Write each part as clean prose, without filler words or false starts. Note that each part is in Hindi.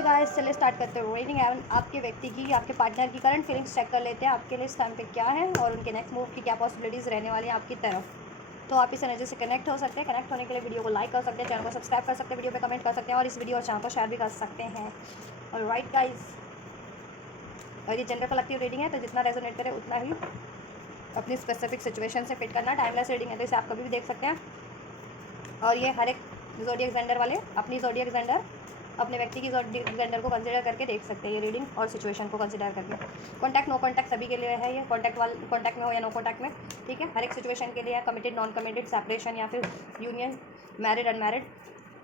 हे गाइस, चलिए स्टार्ट करते हैं रीडिंग एवं आपके व्यक्ति की, आपके पार्टनर की करंट फीलिंग्स चेक कर लेते हैं आपके लिए इस टाइम पे क्या है और उनके नेक्स्ट मूव की क्या पॉसिबिलिटीज़ रहने वाली हैं आपकी तरफ। तो आप इस एनर्जी से कनेक्ट हो सकते हैं। कनेक्ट होने के लिए वीडियो को लाइक कर सकते हैं, चैनल को सब्सक्राइब कर सकते हैं, वीडियो पे कमेंट कर सकते हैं और इस वीडियो और चैनल को शेयर भी कर सकते हैं। और राइट गाइस, और ये जनरल कलेक्टिव रीडिंग है तो जितना रेजोनेट करे उतना ही अपनी स्पेसिफिक सिचुएशन से फिट करना। टाइमलेस रीडिंग है तो इसे आप कभी भी देख सकते हैं। और ये हर एक ज़ोडिएक जेंडर वाले अपनी ज़ोडिएक जेंडर अपने व्यक्ति की ज़ोडिएक जेंडर को कंसिडर करके देख सकते हैं, ये रीडिंग और सिचुएशन को कंसिडर करके। कॉन्टैक्ट नो कॉन्टैक्ट सभी के लिए है, ये कॉन्टैक्ट में हो या नो कॉन्टैक्ट में, ठीक है। हर एक सिचुएशन के लिए है, कमिटेड नॉन कमिटेड, सेपरेशन या फिर यूनियन, मैरिड अनमैरिड,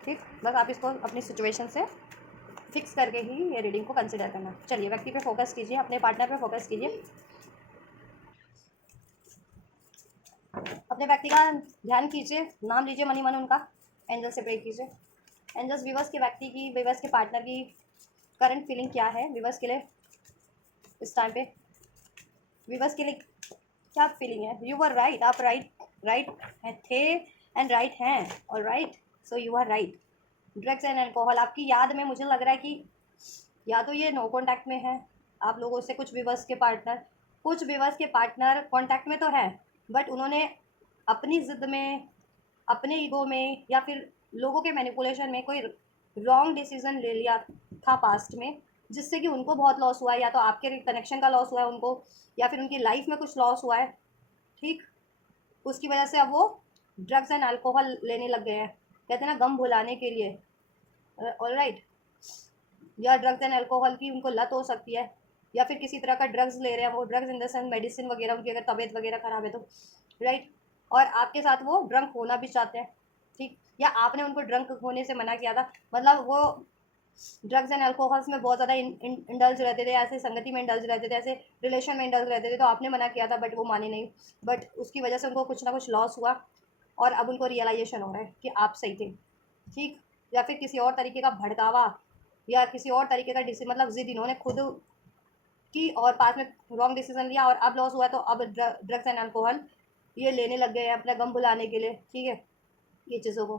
ठीक। बस आप इसको अपनी सिचुएशन से फिक्स करके ही ये रीडिंग को कंसिडर करना। चलिए व्यक्ति पे फोकस कीजिए, अपने पार्टनर पे फोकस कीजिए, अपने व्यक्ति का ध्यान कीजिए, नाम लीजिए मनी मन उनका, एंजल से प्रे कीजिए। एंजल्स व्यूवर्स के व्यक्ति की, व्यूवर्स के पार्टनर की करंट फीलिंग क्या है व्यूवर्स के लिए इस टाइम पे, व्यूवर्स के लिए क्या फीलिंग है। यू आर राइट, आप राइट थे एंड राइट हैं, और right, so you are right. Drugs and alcohol आपकी याद में मुझे लग रहा है कि या तो ये नो कॉन्टैक्ट में है आप लोगों से, कुछ व्यूवर्स के पार्टनर कॉन्टैक्ट में तो है बट उन्होंने अपनी ज़िद में, अपने ईगो में या फिर लोगों के मैनिपुलेशन में कोई रॉन्ग डिसीजन ले लिया था पास्ट में, जिससे कि उनको बहुत लॉस हुआ है, या तो आपके कनेक्शन का लॉस हुआ है उनको, या फिर उनकी लाइफ में कुछ लॉस हुआ है, ठीक। उसकी वजह से अब वो ड्रग्स एंड अल्कोहल लेने लग गए हैं, कहते हैं ना गम भुलाने के लिए, ऑलराइट। या ड्रग्स एंड अल्कोहल की उनको लत हो सकती है, या फिर किसी तरह का ड्रग्स ले रहे हैं वो, drugs in the sense medicine वगैरह, उनकी अगर तबीयत वगैरह ख़राब है तो, राइट। और आपके साथ वो ड्रंक होना भी चाहते हैं, ठीक। या आपने उनको ड्रंक होने से मना किया था, मतलब वो ड्रग्स एंड अल्कोहल्स में बहुत ज़्यादा इंडल्ज रहते थे, ऐसे संगति में इंडल्ज रहते थे, ऐसे रिलेशन में इंडल्ज रहते थे, तो आपने मना किया था बट वो माने नहीं, बट उसकी वजह से उनको कुछ ना कुछ लॉस हुआ और अब उनको रियलाइजेशन हो रहा है कि आप सही थे, ठीक। या फिर किसी और तरीके का भड़कावा या किसी और तरीके का मतलब जिद इन्होंने खुद की और पास में रॉन्ग डिसीजन लिया और अब लॉस हुआ है, तो अब ड्रग्स एंड अल्कोहल ये लेने लग गए हैं अपना गम भुलाने के लिए, ठीक है, ये चीज़ों को।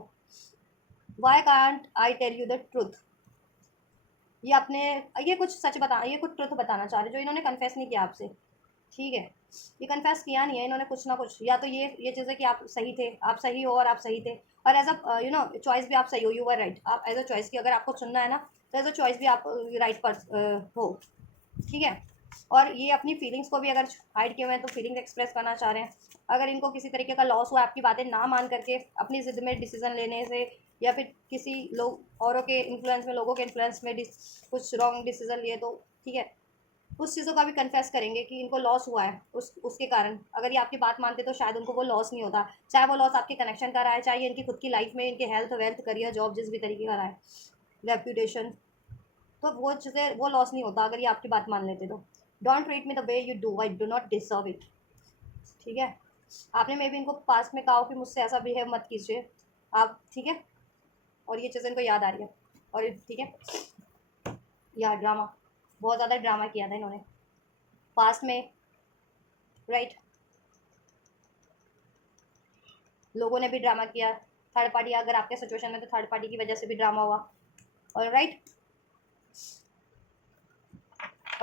Why can't I tell you the truth, ये अपने, ये कुछ सच बता, ये कुछ ट्रुथ बताना चाह रहे जो इन्होंने कन्फेस नहीं किया आपसे, ठीक है। ये कन्फेस किया नहीं है इन्होंने, कुछ ना कुछ, या तो ये चीज़ है कि आप सही थे, आप सही हो और आप सही थे, और as a you know choice भी आप सही हो, यू आर राइट। आप एज अ चॉइस की अगर आपको चुनना है ना तो एज अ चॉइस भी आप राइट पर हो, ठीक है। और ये अपनी फीलिंग्स को भी अगर हाइड किए हुए हैं तो फीलिंग्स एक्सप्रेस करना चाह रहे हैं। अगर इनको किसी तरीके का लॉस हुआ आपकी बातें ना मान करके अपनी ज़िद में डिसीजन लेने से, या फिर किसी लोग औरों के इन्फ्लुएंस में, लोगों के इन्फ्लुएंस में कुछ रॉन्ग डिसीजन लिए, तो ठीक है, उस चीज़ों का भी कन्फेस करेंगे कि इनको लॉस हुआ है उसके कारण। अगर ये आपकी बात मानते तो शायद उनको वो लॉस नहीं होता, चाहे वो लॉस आपके कनेक्शन का रहा है, चाहे ये इनकी खुद की लाइफ में, इनके हेल्थ वेल्थ करियर जॉब जिस भी तरीके का रहा है, रेप्यूटेशन, तो वो चीज़ें, वो लॉस नहीं होता अगर ये आपकी बात मान लेते तो। Don't treat me the way you do, I do not deserve it, ठीक है। आपने मे भी इनको पास्ट में कहा हो कि मुझसे ऐसा बिहेव मत कीजिए आप, ठीक है, और ये चीज़ें इनको याद आ रही है, और ठीक है, या ड्रामा, बहुत ज़्यादा ड्रामा किया था इन्होंने पास्ट में, राइट। लोगों ने भी ड्रामा किया, थर्ड पार्टी, अगर आपके सिचुएशन में तो थर्ड पार्टी की वजह से भी ड्रामा हुआ, और राइट।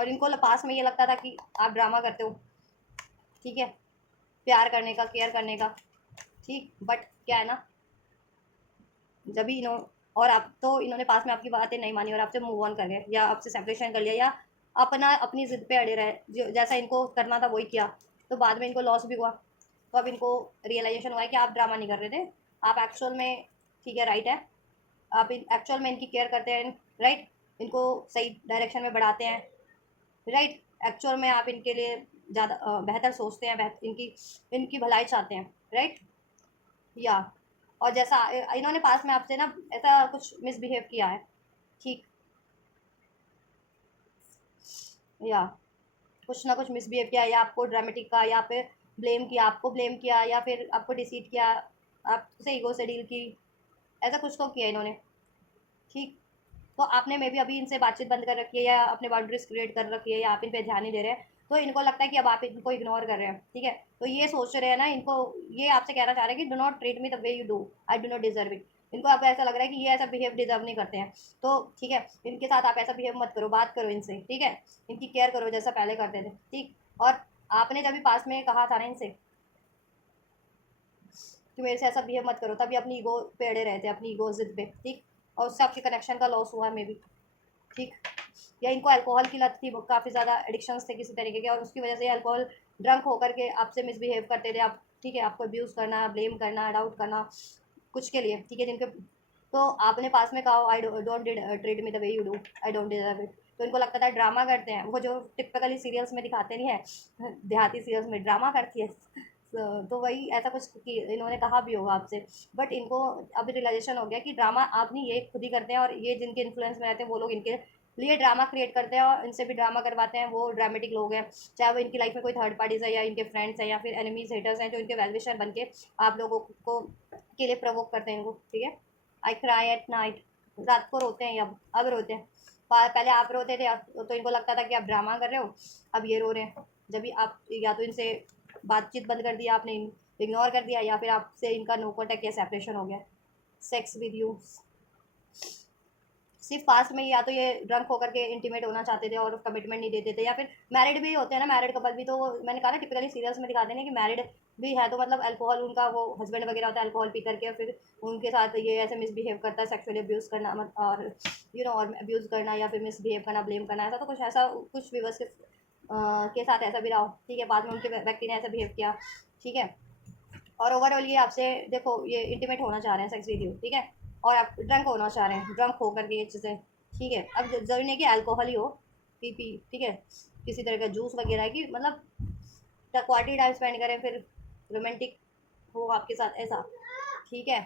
और इनको पास में ये लगता था कि आप ड्रामा करते हो, ठीक है, प्यार करने का, केयर करने का, ठीक। बट क्या है ना, जब भी और आप तो इन्होंने पास में आपकी बातें नहीं मानी और आपसे मूव ऑन कर गए, या आपसे सेपरेशन कर लिया, या अपनी ज़िद पे अड़े रहे, जो जैसा इनको करना था वही किया, तो बाद में इनको लॉस भी हुआ। तो अब इनको रियलाइजेशन हुआ है कि आप ड्रामा नहीं कर रहे थे, आप एक्चुअल में, ठीक है, राइट है, आप एक्चुअल में इनकी केयर करते हैं, राइट, इनको सही डायरेक्शन में बढ़ाते हैं, राइट। एक्चुअल में आप इनके लिए ज़्यादा बेहतर सोचते हैं, इनकी इनकी भलाई चाहते हैं, राइट, या। और जैसा इन्होंने पास में आपसे ना ऐसा कुछ मिसबिहेव किया है, ठीक, या कुछ ना कुछ मिसबिहेव किया, या आपको ड्रामेटिक का, या फिर ब्लेम किया, आपको ब्लेम किया, या फिर आपको डिसीट किया, आपसे ईगो से डील की, ऐसा कुछ तो किया इन्होंने, ठीक। तो आपने मे भी अभी इनसे बातचीत बंद कर रखी है, या अपने बाउंड्रीज क्रिएट कर रखी है, या आप इन पे ध्यान नहीं दे रहे हैं, तो इनको लगता है कि अब आप इनको इग्नोर कर रहे हैं, ठीक है। तो ये सोच रहे हैं ना, इनको ये आपसे कहना चाह रहे हैं कि do not treat me the way you do, I do not deserve it. इनको अब ऐसा लग रहा है कि ये ऐसा बिहेव डिजर्व नहीं करते हैं। तो ठीक है, इनके साथ आप ऐसा बिहेव मत करो, बात करो इनसे, ठीक है, इनकी केयर करो जैसा पहले करते थे, ठीक। और आपने जब भी पास में कहा था ना इनसे कि मेरे से ऐसा बिहेव मत करो, तभी अपनी ईगो पे अड़े रहते हैं, अपनी ईगो जिद पे, ठीक। और उससे आपके कनेक्शन का लॉस हुआ मे बी, ठीक। या इनको अल्कोहल की लत थी, काफ़ी ज़्यादा एडिक्शंस थे किसी तरीके के, और उसकी वजह से अल्कोहल ड्रंक होकर के आपसे मिसबिहेव करते थे, आप ठीक है, आपको अब्यूज़ करना, ब्लेम करना, डाउट करना कुछ के लिए, ठीक है, जिनके तो आपने पास में कहा I don't treat me the way you do, I don't deserve it. तो इनको लगता था ड्रामा करते हैं, वो जो टिपिकली सीरियल्स में दिखाते नहीं है, देहाती सीरियल्स में ड्रामा करती है, तो वही ऐसा कुछ कि इन्होंने कहा भी होगा आपसे। बट इनको अभी रियलाइजेशन हो गया कि ड्रामा आप नहीं, ये खुद ही करते हैं, और ये जिनके इन्फ्लुएंस में रहते हैं वो लोग इनके लिए ड्रामा क्रिएट करते हैं और इनसे भी ड्रामा करवाते हैं, वो ड्रामेटिक लोग हैं, चाहे वो इनकी लाइफ में कोई थर्ड पार्टीज है या इनके फ्रेंड्स हैं या फिर एनिमीज हेटर्स हैं, जो इनके वेलविशर बन के आप लोगों को के लिए प्रवोक करते हैं इनको, ठीक है। आई क्राई एट नाइट, रात को रोते हैं, अब रोते हैं, पहले आप रोते थे तो इनको लगता था कि आप ड्रामा कर रहे हो, अब ये रो रहे हैं। जब भी आप या तो इनसे बातचीत बंद कर दिया आपने, इग्नोर कर दिया, या फिर आपसे इनका नो कॉन्टेक्ट या सेपरेशन हो गया। सेक्स विद यू, सिर्फ पास्ट में या तो ये ड्रंक होकर के इंटीमेट होना चाहते थे और कमिटमेंट नहीं देते थे, या फिर मैरिड भी होते हैं ना, मैरिड कपल भी, तो मैंने कहा ना टिपिकली सीरियल्स में दिखाते हैं कि मैरिड भी है, तो मतलब अल्कोहल उनका वो हस्बैंड वगैरह होता है, अल्कोहल पी करके फिर उनके साथ ये ऐसे मिसबिहेव करता है, सेक्सुअली अब्यूज़ करना और और अब्यूज़ करना या फिर मिसबिहेव करना, ब्लेम करना, ऐसा तो कुछ ऐसा कुछ व्यूवर्स के साथ ऐसा भी रहा हो, ठीक है, बाद में उनके व्यक्ति ने ऐसा बिहेव किया, ठीक है। और ओवरऑल ये आपसे देखो ये इंटीमेट होना चाह रहे हैं सेक्स विद यू, ठीक है, और आप ड्रंक होना चाह रहे हैं, ड्रंक होकर के ये चीज़ें, ठीक है। अब ज़रूरी नहीं कि अल्कोहल ही हो, पी, ठीक है, किसी तरह का जूस वगैरह है कि मतलब क्वालिटी टाइम स्पेंड करें, फिर रोमांटिक हो आपके साथ ऐसा, ठीक है,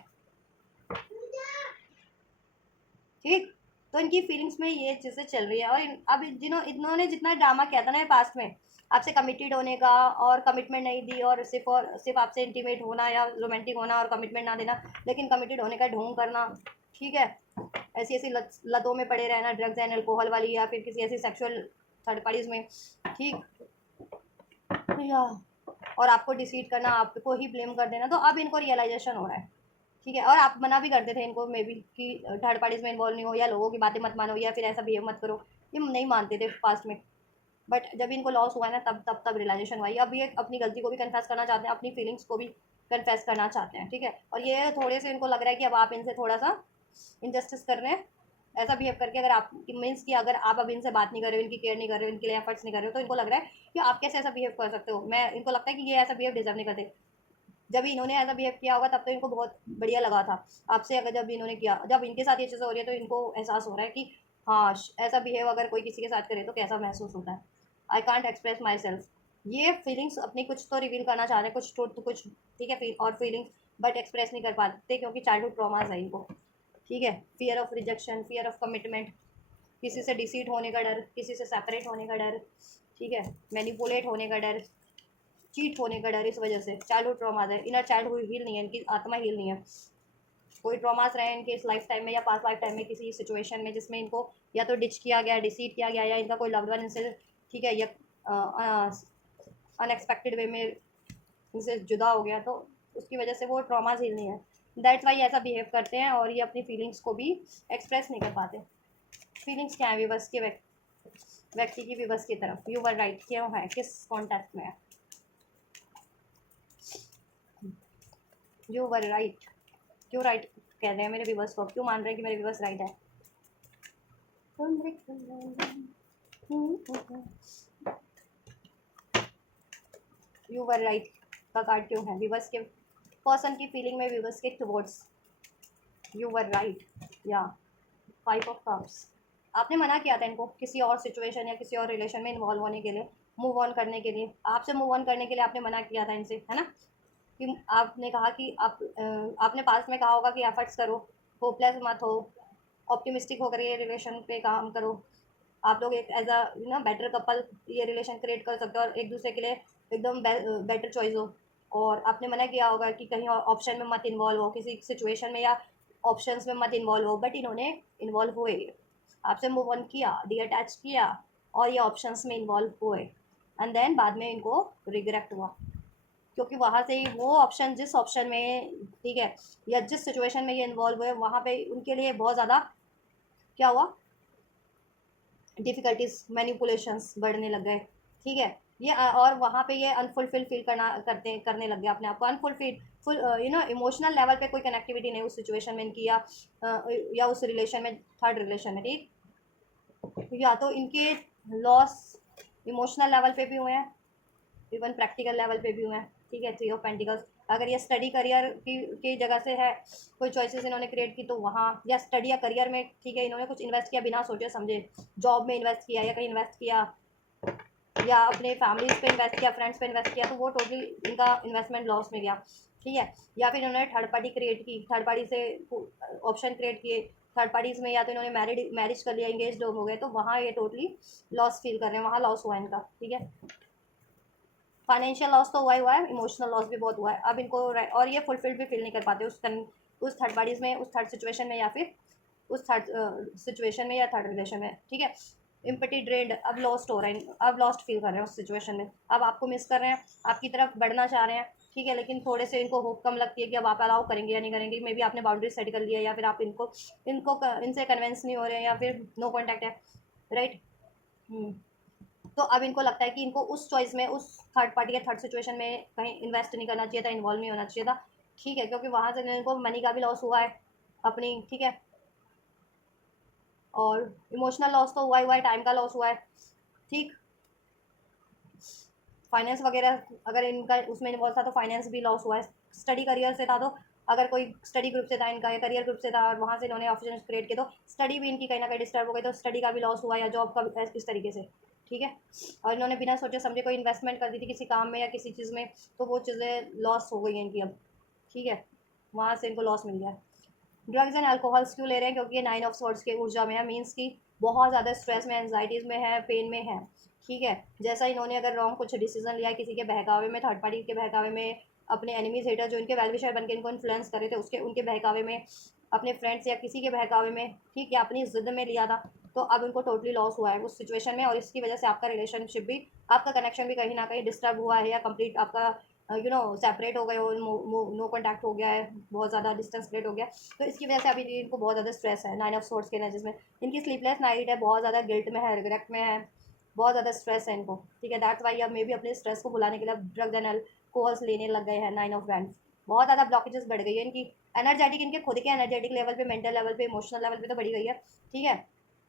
ठीक। तो इनकी फीलिंग्स में ये चीज़ें चल रही है, और अब इन्होंने जितना ड्रामा किया था ना पास्ट में आपसे कमिटेड होने का, और कमिटमेंट नहीं दी, और सिर्फ आपसे इंटीमेट होना या रोमांटिक होना और कमिटमेंट ना देना, लेकिन कमिटेड होने का ढोंग करना, ठीक है, ऐसी ऐसी लतों में पड़े रहना, ड्रग्स एंड अल्कोहल वाली या फिर किसी ऐसी सेक्सुअल थर्ड पार्टीज में, ठीक, या और आपको डिसीट करना, आपको ही ब्लेम कर देना, तो अब इनको रियलाइजेशन हो रहा है, ठीक है। और आप मना भी करते थे इनको मे बी कि थर्ड पार्टीज में इन्वॉल्व नहीं हो, या लोगों की बातें मत मानो, या फिर ऐसा बिहेव मत करो, ये नहीं मानते थे पास्ट में। बट जब इनको लॉस हुआ है ना, तब रियलाइजेशन हुआ है, अब ये अपनी गलती को भी कन्फेस करना चाहते हैं, अपनी फीलिंग्स को भी कन्फेस करना चाहते हैं, ठीक है। और ये थोड़े से इनको लग रहा है कि अब आप इनसे थोड़ा सा इनजस्टिस कर रहे हैं, ऐसा बिहेव करके, अगर आप मीन्स कि अगर आप अब इनसे बात नहीं कर रहे हो, इनकी केयर नहीं कर रहे हो, इनके लिए एफर्ट्स नहीं कर रहे हो, तो इनको लग रहा है कि आप कैसे ऐसा बिहेव कर सकते हो, मैं इनको लगता है कि ये ऐसा बिहेव डिजर्व नहीं करते। जब इन्होंने ऐसा बिहेव किया होगा तब तो इनको बहुत बढ़िया लगा था आपसे, अगर जब इन्होंने किया, जब इनके साथ ये चीज़ें हो रही है तो इनको एहसास हो रहा है कि हाँ ऐसा बिहेव अगर कोई किसी के साथ करे तो कैसा महसूस होता है। I can't express my self, ये फीलिंग्स अपनी कुछ तो रिवील करना चाह रहे हैं, कुछ तो कुछ, ठीक है, और फीलिंग्स बट एक्सप्रेस नहीं कर पाते क्योंकि चाइल्डहुड ट्रॉमाज है इनको, ठीक है। Fear of rejection, fear of commitment, किसी से डिसीट होने का डर, किसी से सेपरेट होने का डर, ठीक है, मैनिपुलेट होने का डर, चीट होने का डर, इस वजह से चाइल्डहुड ट्रॉमाज है, इनर चाइल्डहुड हील नहीं है, इनकी आत्मा हील नहीं है, कोई ट्रॉमास रहे इनके इस लाइफ टाइम में या पास लाइफ टाइम में किसी सिचुएशन में जिसमें इनको या तो डिच किया गया, डिसीट किया गया, या इनका कोई लव्ड वन इनसे, ठीक है, या अनएक्सपेक्टेड वे में इनसे जुदा हो गया, तो उसकी वजह से वो ट्रॉमास हील नहीं है, दैट्स वाई ऐसा बिहेव करते हैं, और ये अपनी फीलिंग्स को भी एक्सप्रेस नहीं कर पाते। फीलिंग्स क्या है विवश के व्यक्ति की विवश की तरफ, यू वर राइट क्यों है, किस कॉन्टेक्ट में है, यू वर राइट, क्यों राइट कह रहे हैं मेरे व्यूवर्स को, क्यों मान रहे हैं कि मेरे व्यूवर्स राइट है। यू वर राइट का कार्ड क्यों है व्यूवर्स के पर्सन की फीलिंग में, व्यूवर्स के टुवर्ड्स यू वर राइट, या 5 ऑफ कप्स। आपने मना किया था इनको किसी और सिचुएशन या किसी और रिलेशन में इन्वॉल्व होने के लिए, मूव ऑन करने के लिए, आपसे मूव ऑन करने के लिए आपने मना किया था इनसे, है ना, कि आपने कहा कि आपने पास में कहा होगा कि एफर्ट्स करो, होपलेस मत हो, ऑप्टिमिस्टिक होकर ये रिलेशन पे काम करो, आप लोग एक एज अ बेटर कपल ये रिलेशन क्रिएट कर सकते हो और एक दूसरे के लिए एकदम बेटर चॉइस हो। और आपने मना किया होगा कि कहीं ऑप्शन में मत इन्वॉल्व हो, किसी सिचुएशन में या ऑप्शंस में मत इन्वॉल्व हो, बट इन्होंने इन्वॉल्व हुए, आपसे मूव ऑन किया, डी अटैच किया, और ये ऑप्शंस में इन्वॉल्व हुए, एंड देन बाद में इनको रिग्रेट हुआ। क्योंकि वहाँ से ही वो ऑप्शन, जिस ऑप्शन में, ठीक है, या जिस सिचुएशन में ये इन्वॉल्व हुए, वहाँ पे उनके लिए बहुत ज़्यादा क्या हुआ, डिफ़िकल्टीज, मैनिपुलेशंस बढ़ने लग गए, ठीक है। ये और वहाँ पे ये अनफुलफिल फील करने लग गए अपने आप को, अनफुलफिल, फुल इमोशनल लेवल पे कोई कनेक्टिविटी नहीं उस सिचुएशन में इनकी, या उस रिलेशन में, थर्ड रिलेशन में, ठीक। या तो इनके लॉस इमोशनल लेवल पे भी हुए हैं, इवन प्रैक्टिकल लेवल पे भी हुए हैं, ठीक है। थ्री ऑफ पेंटिकल्स, अगर ये स्टडी करियर की जगह से है, कोई चॉइसेस इन्होंने क्रिएट की तो वहाँ, या स्टडी या करियर में, ठीक है, इन्होंने कुछ इन्वेस्ट किया बिना सोचे समझे, जॉब में इन्वेस्ट किया या कहीं इन्वेस्ट किया, या अपने फैमिलीज पे इन्वेस्ट किया, फ्रेंड्स पे इन्वेस्ट किया, तो वो टोटली इनका इन्वेस्टमेंट लॉस में गया, ठीक है। या फिर इन्होंने थर्ड पार्टी क्रिएट की, थर्ड पार्टी से ऑप्शन क्रिएट किए, थर्ड पार्टीज में, या तो इन्होंने मैरिज कर लिया, इंगेज लोग हो गए, तो वहाँ ये टोटली लॉस फील कर रहे हैं, वहाँ लॉस हुआ है इनका, ठीक है। फाइनेंशियल लॉस तो हुआ है, इमोशनल लॉस भी बहुत हुआ है अब इनको, और ये फुलफिल्ड भी फील नहीं कर पाते उस थर्ड पार्टीज में, उस थर्ड सिचुएशन में, या फिर उस थर्ड सिचुएशन में, या थर्ड रिलेशन में, ठीक है। इम्पटी ड्रेन्ड, अब लॉस्ट हो रहे हैं, अब लॉस्ट फील कर रहे हैं उस सिचुएशन में, अब आपको मिस कर रहे हैं, आपकी तरफ बढ़ना चाह रहे हैं, ठीक है, लेकिन थोड़े से इनको होप कम लगती है कि अब आप अलाउ करेंगे या नहीं करेंगे, मे बी आपने बाउंड्री सेट कर लिया, या फिर आप इनको इनको इनसे कन्विंस नहीं हो रहे हैं, या फिर नो कॉन्टैक्ट है, राइट। तो अब इनको लगता है कि इनको उस चॉइस में, उस थर्ड पार्टी या थर्ड सिचुएशन में कहीं इन्वेस्ट नहीं करना चाहिए था, इन्वॉल्व नहीं होना चाहिए था, ठीक है, क्योंकि वहाँ से इनको मनी का भी लॉस हुआ है अपनी, ठीक है, और इमोशनल लॉस तो हुआ है, टाइम का लॉस हुआ है, ठीक। फाइनेंस वगैरह अगर इनका उसमें इन्वॉल्व था तो फाइनेंस भी लॉस हुआ है, स्टडी करियर से था तो, अगर कोई स्टडी ग्रुप से था इनका, या करियर ग्रुप से था, और वहाँ से इन्होंने ऑप्शन क्रिएट किए, तो स्टडी भी इनकी कहीं ना कहीं डिस्टर्ब हो गई, तो स्टडी का भी लॉस हुआ, या जॉब का भी इस तरीके से, ठीक है। और इन्होंने बिना सोचे समझे कोई इन्वेस्टमेंट कर दी थी किसी काम में या किसी चीज़ में, तो वो चीज़ें लॉस हो गई हैं इनकी अब, ठीक है, वहाँ से इनको लॉस मिल गया। ड्रग्स एंड अल्कोहल्स क्यों ले रहे हैं, क्योंकि ये नाइन ऑफ स्वॉर्ड्स के ऊर्जा में है, मीन्स की बहुत ज़्यादा स्ट्रेस में, एंजाइटीज़ में है, पेन में है, ठीक है। जैसा इन्होंने अगर रॉन्ग कुछ डिसीजन लिया किसी के बहकावे में, थर्ड पार्टी के बहकावे में, अपने एनिमीज हेटर जो इनके वेलविशर बन के इनको इन्फ्लुएंस करे थे, उसके उनके बहकावे में, अपने फ्रेंड्स या किसी के बहकावे में, ठीक है, अपनी ज़िद में लिया था, तो अब उनको टोटली लॉस हुआ है उस सिचुएशन में, और इसकी वजह से आपका रिलेशनशिप भी, आपका कनेक्शन भी कहीं ना कहीं डिस्टर्ब हुआ है, या कंप्लीट आपका सेपरेट हो गए हो, नो कॉन्टैक्ट हो गया है, बहुत ज़्यादा डिस्टेंस क्रिएट हो गया, तो इसकी वजह से अभी इनको बहुत ज़्यादा स्ट्रेस है, नाइन ऑफ सोर्ट्स के एनर्जीज में इनकी स्लीपलेस नाइट है, बहुत ज़्यादा गिल्ट में है, रिग्रेट में है, बहुत ज़्यादा स्ट्रेस है इनको, ठीक है। दैट्स वाई अब मे भी अपने स्ट्रेस को भुलाने के लिए ड्रग्स एंड अल्कोहल्स लेने लग गए हैं, नाइन ऑफ वैंड्स, बहुत ज़्यादा ब्लॉकेजेस बढ़ गई है इनकी, एनर्जेटिक, इनके खुद के एनर्जेटिक लेवल पे, मेंटल लेवल पे, इमोशनल लेवल पे तो बढ़ी गई है, ठीक है।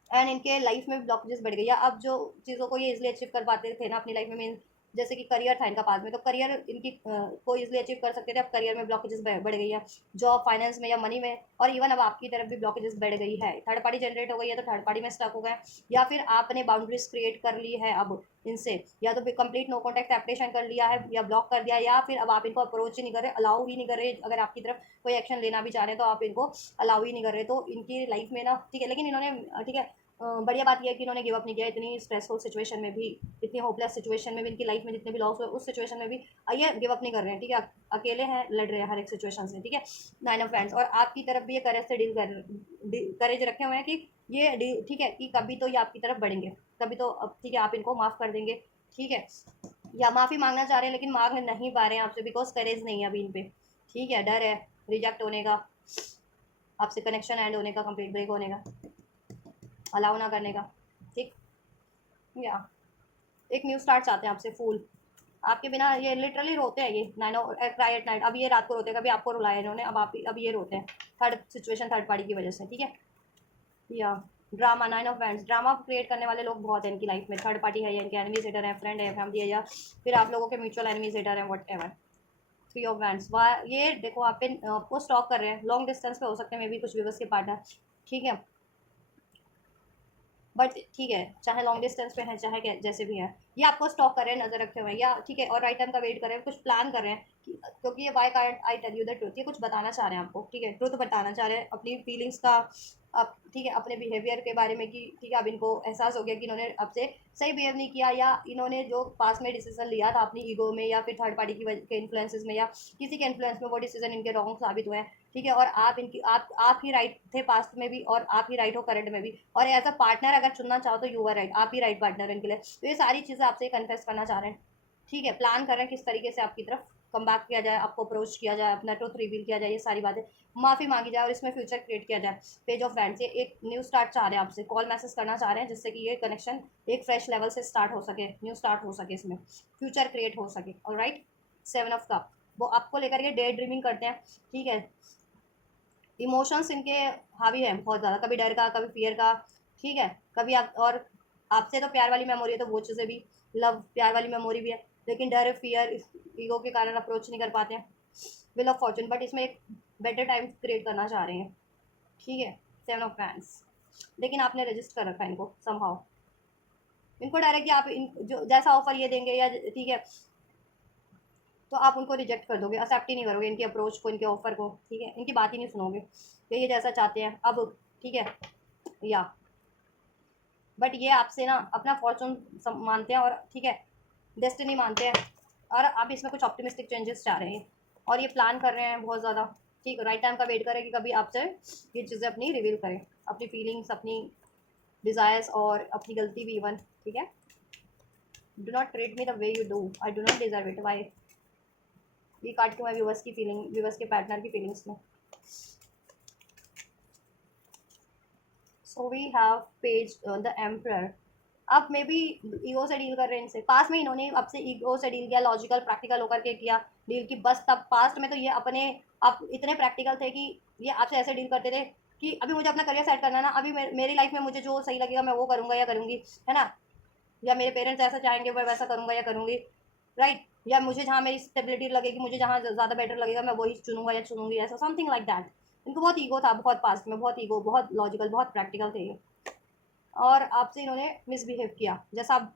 एंड इनके लाइफ में ब्लॉकेजेस बढ़ गई है, अब जो चीज़ों को ये इजिली अचीव कर पाते थे ना अपनी लाइफ में, मीन जैसे कि करियर था इनका पास में, तो करियर इनकी को इजिली अचीव कर सकते थे, अब करियर में ब्लॉकेजेस बढ़ गई है, जॉब, फाइनेंस में, या मनी में, और इवन अब आपकी तरफ भी ब्लॉकेजेस बढ़ गई है, थर्ड पार्टी जनरेट हो गई है, तो थर्ड पार्टी में स्टक हो गए, या फिर आपने बाउंड्रीज क्रिएट कर ली है अब इनसे, या तो कंप्लीट नो कॉन्टैक्ट एप्लीकेशन कर लिया है, या ब्लॉक कर दिया, या फिर अब आप इनको अप्रोच ही नहीं कर रहे, अलाउ ही नहीं कर रहे, अगर आपकी तरफ कोई एक्शन लेना भी चाह रहे हैं तो आप इनको अलाउ ही नहीं कर रहे, तो इनकी लाइफ में ना, ठीक है, लेकिन इन्होंने, ठीक है, बढ़िया बात यह है कि इन्होंने गिव अप नहीं किया, इतनी स्ट्रेसफुल सिचुएशन में भी, इतनी होपलेस सिचुएशन में भी, इनकी लाइफ में जितने भी लॉस हुए उस सिचुएशन में भी ये गिव अप नहीं कर रहे हैं, ठीक है, अकेले हैं, लड़ रहे हैं हर एक सिचुएशन से, ठीक है, नाइन ऑफ वैंड्स, और आपकी तरफ भी ये करेज से करेज रखे हुए हैं कि ये, ठीक है, कि कभी तो ये आपकी तरफ बढ़ेंगे, कभी तो, ठीक है, आप इनको माफ़ कर देंगे, ठीक है, या माफ़ी मांगना चाह रहे हैं लेकिन मांग नहीं पा रहे हैं आपसे, बिकॉज करेज नहीं है अभी इन पे, ठीक है, डर है रिजेक्ट होने का, आपसे कनेक्शन एंड होने का, कंप्लीट ब्रेक होने का, अलाउ ना करने का, ठीक, या एक न्यू स्टार्ट चाहते हैं आपसे, फूल, आपके बिना ये लिटरली रोते हैं, ये नाइन क्राई एट नाइट, अब ये रात को रोते हैं, कभी आपको रुलाया इन्होंने, अब ये रोते हैं थर्ड सिचुएशन, थर्ड पार्टी की वजह से, ठीक है, या drama, nine of wands, drama create करने वाले लोग बहुत हैं इनकी लाइफ में, थर्ड पार्टी है, या इनके एनिमी सेटर है, फ्रेंड है, फैमिली है, या फिर आप लोगों के म्यूचुअल एनिमी सेटर है, what ever. Three of wands, ये देखो आप पे आपको स्टॉक कर रहे हैं, लॉन्ग डिस्टेंस पे हो सकते हैं मे बी कुछ व्यूवर्स के पार्टनर, ठीक है, बट ठीक है, चाहे लॉन्ग डिस्टेंस पे है, चाहे जैसे भी है, ये आपको स्टॉक कर रहे हैं, नज़र रखे हुए हैं, या ठीक है, और राइट टाइम का वेट कर रहे हैं, कुछ प्लान कर रहे हैं क्योंकि ये why can't I tell you the truth, ये कुछ बताना चाह रहे हैं आपको, ठीक है, ट्रूथ बताना चाह रहे हैं अपनी फीलिंग्स का, अब ठीक है, अपने बिहेवियर के बारे में, कि ठीक है, अब इनको एहसास हो गया कि इन्होंने अब से सही बिहेव नहीं किया, या इन्होंने जो पास में डिसीजन लिया था अपनी ईगो में, या फिर थर्ड पार्टी के इन्फ्लुएंसेस में, या किसी के इन्फ्लुएंस में वो डिसीजन इनके रॉन्ग साबित हुए हैं, ठीक है, और आप ही राइट थे पास्ट में भी, और आप ही राइट हो करंट में भी, और एज अ पार्टनर अगर चुनना चाहो तो यू आर राइट, आप ही राइट पार्टनर इनके लिए, तो ये सारी चीज़ें आपसे कन्फेस करना चाह रहे हैं, ठीक है, प्लान कर रहे हैं किस तरीके से आपकी तरफ कम बैक किया जाए, आपको अप्रोच किया जाए, अपना ट्रुथ रिवील किया जाए, ये सारी बातें माफ़ी मांगी जाए और इसमें फ्यूचर क्रिएट किया जाए। पेज ऑफ फ्रेंड्स, ये एक न्यू स्टार्ट चाह रहे हैं आपसे, कॉल मैसेज करना चाह रहे हैं जिससे कि ये कनेक्शन एक फ्रेश लेवल से स्टार्ट हो सके, न्यू स्टार्ट हो सके, इसमें फ्यूचर क्रिएट हो सके। ऑलराइट, 7 ऑफ कप, वो आपको लेकर के डे ड्रीमिंग करते हैं, ठीक है। इमोशंस इनके हावी हैं बहुत ज़्यादा, कभी डर का, कभी फियर का, ठीक है। कभी आप, और आपसे तो प्यार वाली मेमोरी है तो वो चीज़ें भी, लव प्यार वाली मेमोरी भी है, लेकिन डर फियर ईगो के कारण अप्रोच नहीं कर पाते हैं। विल ऑफ फॉर्चून, बट इसमें एक बेटर टाइम क्रिएट करना चाह रहे हैं, ठीक है। 7 ऑफ पैंस, लेकिन आपने रजिस्टर कर रखा है इनको समहाउ। इनको डर है कि आप इन जो जैसा ऑफर ये देंगे या ठीक है तो आप उनको रिजेक्ट कर दोगे, एक्सेप्ट ही नहीं करोगे इनकी अप्रोच को, इनके ऑफर को, ठीक है। इनकी बात ही नहीं सुनोगे, ये जैसा चाहते हैं अब, ठीक है। या बट ये आपसे ना अपना फॉर्चून मानते हैं, और ठीक है डेस्टिनी मानते हैं, और आप इसमें कुछ ऑप्टिमिस्टिक चेंजेस चाह रहे हैं और ये प्लान कर रहे हैं बहुत ज़्यादा, ठीक है। राइट टाइम का वेट करें कि कभी आपसे ये चीज़ें अपनी रिवील करें, अपनी फीलिंग्स, अपनी डिज़ायर्स और अपनी गलती भी इवन, ठीक है। Do not treat me the way you do, I do not deserve it, why. ये कार्ड क्यों है व्यूवर्स की फीलिंग, व्यूवर्स के पार्टनर की फीलिंग्स में। So we have page the emperor. अब मे बी ईगो से डील कर रहे हैं इनसे, पास में इन्होंने आपसे ईगो से डील किया, लॉजिकल प्रैक्टिकल होकर के किया डील की, बस तब पास्ट में तो ये अपने आप इतने प्रैक्टिकल थे कि ये आपसे ऐसे डील करते थे कि अभी मुझे अपना करियर सेट करना है ना, अभी मेरी लाइफ में मुझे जो सही लगेगा मैं वो करूँगा या करूँगी, है ना। या मेरे पेरेंट्स ऐसा चाहेंगे मैं वैसा करूँगा या करूँगी, राइट। या मुझे जहाँ मेरी स्टेबिलिटी लगेगी, मुझे जहाँ ज़्यादा बेटर लगेगा मैं वही चुनूंगा या चुनूंगी, ऐसा समथिंग लाइक दैट। इनको बहुत ईगो था, बहुत पास्ट में बहुत ईगो, बहुत लॉजिकल, बहुत प्रैक्टिकल थे ये, और आपसे इन्होंने मिसबिहेव किया जैसा आप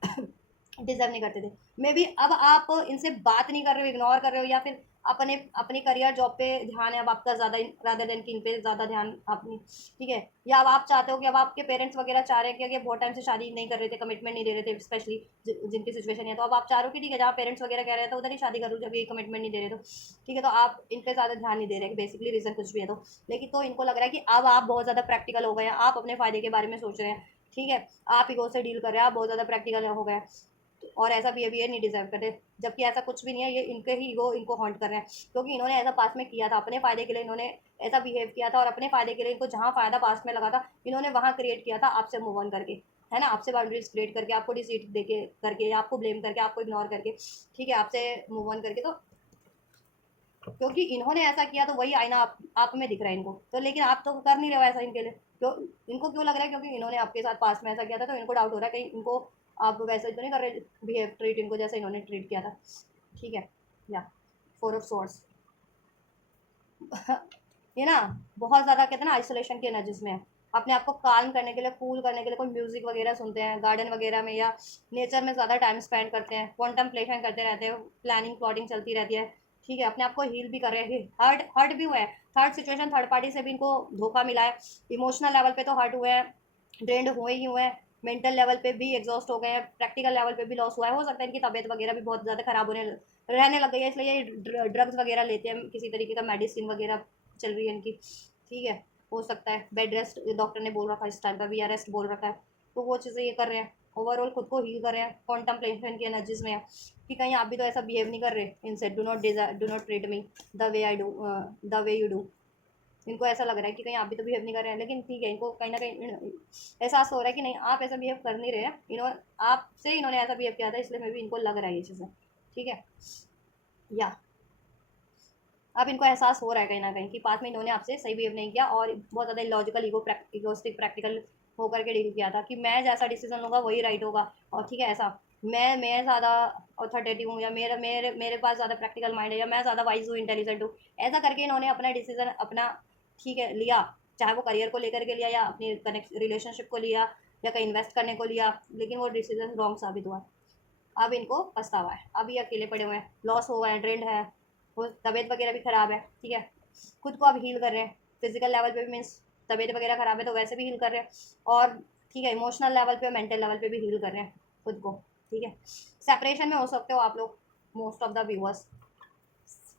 डिजर्व नहीं करते थे। मे बी अब आप इनसे बात नहीं कर रहे हो, इग्नोर कर रहे हो, या फिर अपने अपनी करियर जॉब पे ध्यान है अब आपका ज़्यादा, रादर देन कि इन पे ज़्यादा ध्यान अपनी, ठीक है। या अब आप चाहते हो कि अब आपके पेरेंट्स वगैरह चाह रहे हैं, क्योंकि बहुत टाइम से शादी नहीं कर रहे थे, कमिटमेंट नहीं दे रहे थे, स्पेशली जिनकी सिचुएशन है, तो अब आप चाह रहे हो कि ठीक है जहाँ पेरेंट्स वगैरह कह रहे थे उधर ही शादी करूँ, जब ये कमिटमेंट नहीं दे रहे तो ठीक है, तो आप इन पे ज़्यादा ध्यान नहीं दे रहे, बेसिकली रीज़न कुछ भी है तो। लेकिन तो इनको लग रहा है कि अब आप बहुत ज़्यादा प्रैक्टिकल हो गए हैं, आप अपने फ़ायदे के बारे में सोच रहे हैं, ठीक है। आप ईगो से डील कर रहे हैं, आप बहुत ज़्यादा प्रैक्टिकल हो गए, और ऐसा बिहेवियर नहीं डिजर्व करते, जबकि ऐसा कुछ भी नहीं है, ये इनके ही ईगो इनको हॉन्ट कर रहे हैं, क्योंकि इन्होंने ऐसा पास्ट में किया था अपने फ़ायदे के लिए, इन्होंने ऐसा बिहेव किया था, और अपने फ़ायदे के लिए इनको जहाँ फ़ायदा पास्ट में लगा था इन्होंने वहाँ क्रिएट किया था आपसे मूव ऑन करके, है ना। आपसे बाउंड्रीज क्रिएट करके, आपको डिसीट दे के करके, आपको ब्लेम करके, आपको इग्नोर करके, ठीक है, आपसे मूव ऑन करके, तो क्योंकि इन्होंने ऐसा किया तो वही आईना आप में दिख रहा है इनको तो, लेकिन आप तो कर नहीं रहे हो ऐसा इनके लिए, क्यों, इनको क्यों लग रहा है, क्योंकि इन्होंने आपके साथ पास में ऐसा किया था तो इनको डाउट हो रहा है कहीं इनको आप वैसे तो नहीं कर रहे बिहेव, ट्रीट इनको जैसे इन्होंने ट्रीट किया था, ठीक है। या 4 ऑफ सोर्स ये ना बहुत ज़्यादा कहते हैं ना आइसोलेशन की एनर्जीज में है, अपने आप को काम करने के लिए, कूल करने के लिए कोई म्यूजिक वगैरह सुनते हैं गार्डन वगैरह में, या नेचर में ज़्यादा टाइम स्पेंड करते हैं, कॉन्टम्पलेशन करते रहते हैं, प्लानिंग प्लॉटिंग चलती रहती है, ठीक है। अपने आप को हील भी कर रहे हैं, हर्ट हर्ट भी हुआ है, थर्ड सिचुएशन, थर्ड पार्टी से भी इनको धोखा मिला है, इमोशनल लेवल पे तो हर्ट हुए हैं, ड्रेंड हुए ही हुए हैं, मेंटल लेवल पे भी एग्जॉस्ट हो गए हैं, प्रैक्टिकल लेवल पे भी लॉस हुआ है, हो सकता है इनकी तबीयत वगैरह भी बहुत ज़्यादा खराब रहने लग गई है, इसलिए ये ड्रग्स वगैरह लेते हैं, किसी तरीके का मेडिसिन वगैरह चल रही है इनकी, ठीक है। हो सकता है बेड रेस्ट डॉक्टर ने बोल रखा है इस टाइम पर, भी या रेस्ट बोल रखा है, तो वो चीज़ें ये कर रहे हैं, ओवरऑल खुद को हील कर रहे हैं, कॉन्टम्पलेशन की एनर्जीज में है कि कहीं आप भी तो ऐसा बिहेव नहीं कर रहे इनसे, do not treat me the way I do, the way you do. इनको ऐसा लग रहा है कि कहीं आप भी तो बिहेव नहीं कर रहे हैं, लेकिन ठीक है इनको कहीं ना कहीं एहसास हो रहा है कि नहीं आप ऐसा बिहेव कर नहीं रहे हैं, इन्होंने आपसे इन्होंने ऐसा बिहेव किया था, इसलिए मैं भी इनको लग रहा है ये चीज़ें, ठीक है। या अब इनको एहसास हो रहा है कहीं ना कहीं कि पास में इन्होंने आपसे सही बिहेव नहीं किया, और बहुत ज़्यादा लॉजिकल इगोस्टिक प्रैक्टिकल होकर के डील किया था कि मैं जैसा डिसीजन लूँगा वही राइट होगा, और ठीक है ऐसा मैं ज़्यादा अथॉरिटेटिव हूँ, या मेरे मेरे मेरे पास ज़्यादा प्रैक्टिकल माइंड है, या मैं ज़्यादा वाइज हूँ, इंटेलिजेंट हूँ, ऐसा करके इन्होंने अपना डिसीजन अपना, ठीक है, लिया, चाहे वो करियर को लेकर के लिया, या अपनी कनेक्ट रिलेशनशिप को लिया, या कहीं इन्वेस्ट करने को लिया, लेकिन वो डिसीजन रॉन्ग साबित हुआ। अब इनको पछतावा है, अब ये अकेले पड़े हुए हैं, लॉस हुआ है, ड्रेंड है, वो तबीयत वगैरह भी ख़राब है, ठीक है। खुद को अब हील कर रहे हैं, फिजिकल लेवल पे भी, मीन्स तबीयत वगैरह ख़राब है तो वैसे भी हील कर रहे हैं, और ठीक है इमोशनल लेवल पे और मेंटल लेवल पे भी हील कर रहे हैं खुद को, ठीक है। सेपरेशन में हो सकते हो आप लोग, most of the viewers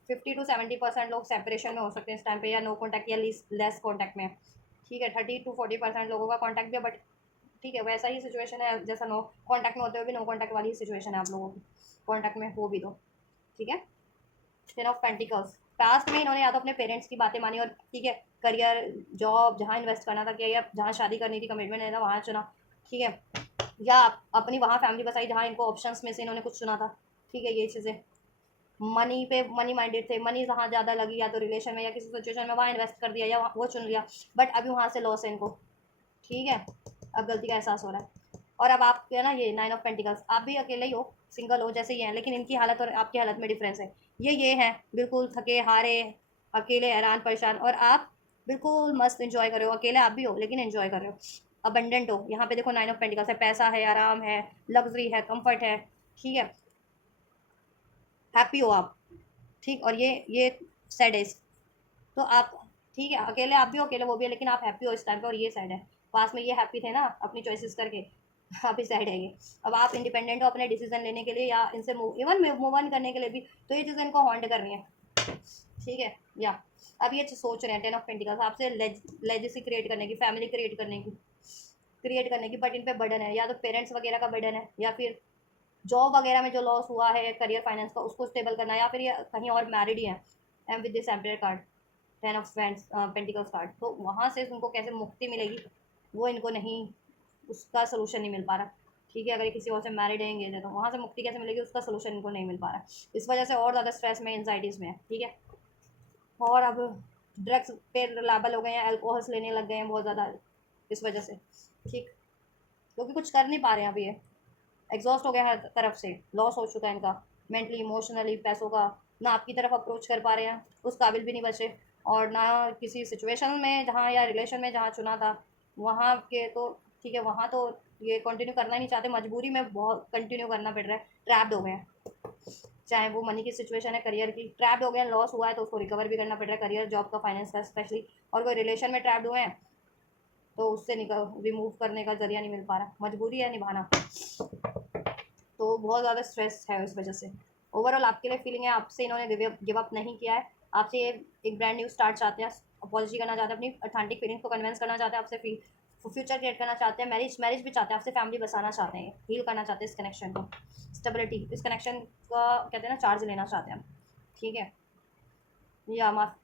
50 to 70% लोग सेपरेशन में हो सकते हैं इस टाइम पे, या नो कॉन्टैक्ट या लेस कॉन्टैक्ट में, ठीक है। 30 to 40% लोगों का कॉन्टैक्ट भी है, बट ठीक है वैसा ही सिचुएशन है जैसा नो कॉन्टैक्ट में होते हुए भी नो कॉन्टैक्ट वाली ही सिचुएशन है आप लोगों की, कॉन्टैक्ट में हो भी दो, ठीक है। टेन ऑफ पेंटिकल्स, पास्ट में इन्होंने या तो अपने पेरेंट्स की बातें मानी और ठीक है करियर जॉब जहाँ इन्वेस्ट करना था किया, या जहाँ शादी करनी थी कमिटमेंट लेना वहाँ चुना, ठीक है, या अपनी वहाँ फैमिली बसाई जहाँ इनको ऑप्शंस में से इन्होंने कुछ चुना था, ठीक है। ये चीज़ें मनी पे मनी माइंडेड थे, मनी जहाँ ज़्यादा लगी या तो रिलेशन में या किसी सिचुएशन में वहाँ इन्वेस्ट कर दिया या वो चुन लिया, बट अभी वहाँ से लॉस है इनको, ठीक है। अब गलती का एहसास हो रहा है। और अब आप है ना ये नाइन ऑफ पेंटिकल्स, आप भी अकेले ही हो, सिंगल हो जैसे ये हैं, लेकिन इनकी हालत और आपकी हालत में डिफरेंस है। ये हैं बिल्कुल थके हारे, अकेले हैरान परेशान, और आप बिल्कुल मस्त इंजॉय कर रहे हो, अकेले आप भी हो लेकिन इंजॉय कर रहे हो, अबंडेंट हो। यहाँ पे देखो नाइन ऑफ पेंटिकल्स है, पैसा है, आराम है, लग्जरी है, कंफर्ट है, ठीक है, हैप्पी हो आप, ठीक। और ये सैड है तो आप, ठीक है, अकेले आप भी हो अकेले वो भी है, लेकिन आप हैप्पी हो इस टाइम पे, और ये सैड है। पास में ये हैप्पी थे ना अपनी चॉइसेस करके, अभी सैड है ये। अब आप इंडिपेंडेंट हो अपने डिसीजन लेने के लिए या इनसे मूव ऑन करने के लिए भी, तो ये चीज़ें इनको हॉन्ट कर रही हैं, ठीक है। या अब ये सोच रहे हैं टेन ऑफ पेंटिकल्स आपसे लेजेसी क्रिएट करने की, फैमिली क्रिएट करने की, बट इन पे बर्डन है, या तो पेरेंट्स वगैरह का बर्डन है, या फिर जॉब वगैरह में जो लॉस हुआ है करियर फाइनेंस का उसको स्टेबल करना है, या फिर ये कहीं और मैरिड ही है am with this emperor card, ten of pentacles card, तो वहाँ से उनको कैसे मुक्ति मिलेगी वो इनको नहीं, उसका सोल्यूशन नहीं मिल पा रहा, ठीक है। अगर ये किसी और से मैरिड है एंगेज है तो वहाँ से मुक्ति कैसे मिलेगी उसका सोल्यूशन इनको नहीं मिल पा रहा, इस वजह से और ज़्यादा स्ट्रेस में एंजाइटीज़ में है, ठीक है। और अब ड्रग्स पे लाबल हो गए हैं, अल्कोहल्स लेने लग गए हैं बहुत ज़्यादा इस वजह से, ठीक, क्योंकि कुछ कर नहीं पा रहे हैं अभी ये, एग्जॉस्ट हो गया हर तरफ से, लॉस हो चुका है इनका, मेंटली इमोशनली, पैसों का, ना आपकी तरफ अप्रोच कर पा रहे हैं, उस काबिल भी नहीं बचे, और ना किसी सिचुएशन में जहाँ या रिलेशन में जहाँ चुना था वहाँ के तो, ठीक है, वहाँ तो ये कंटिन्यू करना ही नहीं चाहते, मजबूरी में बहुत कंटिन्यू करना पड़ रहा है, ट्रैप्ड हो गए हैं, चाहे वो मनी की सिचुएशन है, करियर की, ट्रैप्ड हो गए हैं, लॉस हुआ है तो उसको रिकवर भी करना पड़ रहा है, करियर जॉब का फाइनेंस का स्पेशली, और कोई रिलेशन में ट्रैप्ड हुए हैं तो उससे निकल रिमूव करने का जरिया नहीं मिल पा रहा, मजबूरी है निभाना, तो बहुत ज़्यादा स्ट्रेस है इस वजह से। ओवरऑल आपके लिए फीलिंग है आपसे इन्होंने गिव अप नहीं किया है, आपसे ये एक ब्रांड न्यू स्टार्ट चाहते हैं, अपॉलॉजी करना चाहते हैं, अपनी अथेंटिक फीलिंग्स को कन्विंस करना चाहते हैं, आपसे फ्यूचर क्रिएट करना चाहते हैं, मैरिज भी चाहते हैं, आपसे फैमिली बसाना चाहते हैं, हील करना चाहते हैं इस कनेक्शन को, स्टेबिलिटी, इस कनेक्शन का कहते हैं ना चार्ज लेना चाहते हैं, ठीक है। या माफ,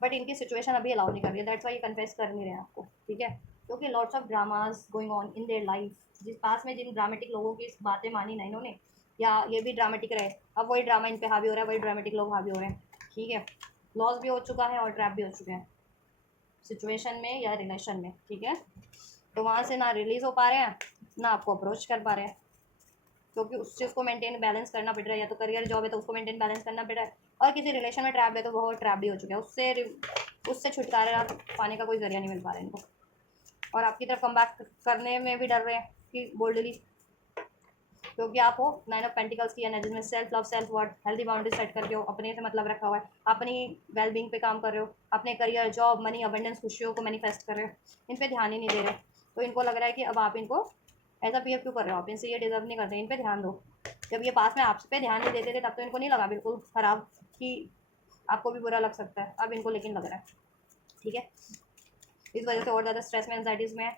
बट इनकी सिचुएशन अभी अलाउ नहीं कर रही है, दैट्स वाई ये कन्फेस कर नहीं रहे हैं आपको, ठीक है, क्योंकि lots of dramas going on in their life, जिस पास में जिन ड्रामेटिक लोगों की इस बातें मानी ना इन्होंने, या ये भी ड्रामेटिक रहे, अब वही ड्रामा इन पे हावी हो रहा है, वही ड्रामेटिक लोग हावी हो रहे हैं, ठीक है, लॉस भी हो चुका है और ट्रैप भी हो चुके हैं सिचुएशन में या रिलेशन में, ठीक है। तो वहाँ से ना रिलीज़ हो पा रहे हैं ना आपको अप्रोच कर पा रहे हैं, क्योंकि उस चीज़ को मेंटेन बैलेंस करना पड़ रहा है, या तो करियर जॉब है तो उसको मेंटेन बैलेंस करना पड़ रहा है, और किसी रिलेशन में ट्रैप है तो वो ट्रैप भी हो चुका है, उससे छुटकारा पाने का कोई जरिया नहीं मिल पा रहा है इनको, और आपकी तरफ कम बैक करने में भी डर रहे हैं कि बोल्डली, क्योंकि आप हो नाइन ऑफ पेंटिकल्स की एनर्जी में self love, self worth, healthy boundary set करके हो, अपने से मतलब रखा हुआ है, अपनी वेलबींग पे काम कर रहे हो, अपने करियर जॉब मनी अबंडेंस खुशियों को मैनिफेस्ट कर रहे हो, इन पे ध्यान ही नहीं दे रहे, तो इनको लग रहा है कि अब आप इनको एज अ पीयर क्यों कर रहे हो, आप इनसे ये डिजर्व नहीं करते, इन पे ध्यान दो। जब ये पास में आप पे ध्यान नहीं देते थे तब तो इनको नहीं लगा बिल्कुल ख़राब कि आपको भी बुरा लग सकता है, अब इनको लेकिन लग रहा है, ठीक है। इस वजह से और ज़्यादा स्ट्रेस में एंजाइटीज़ में है,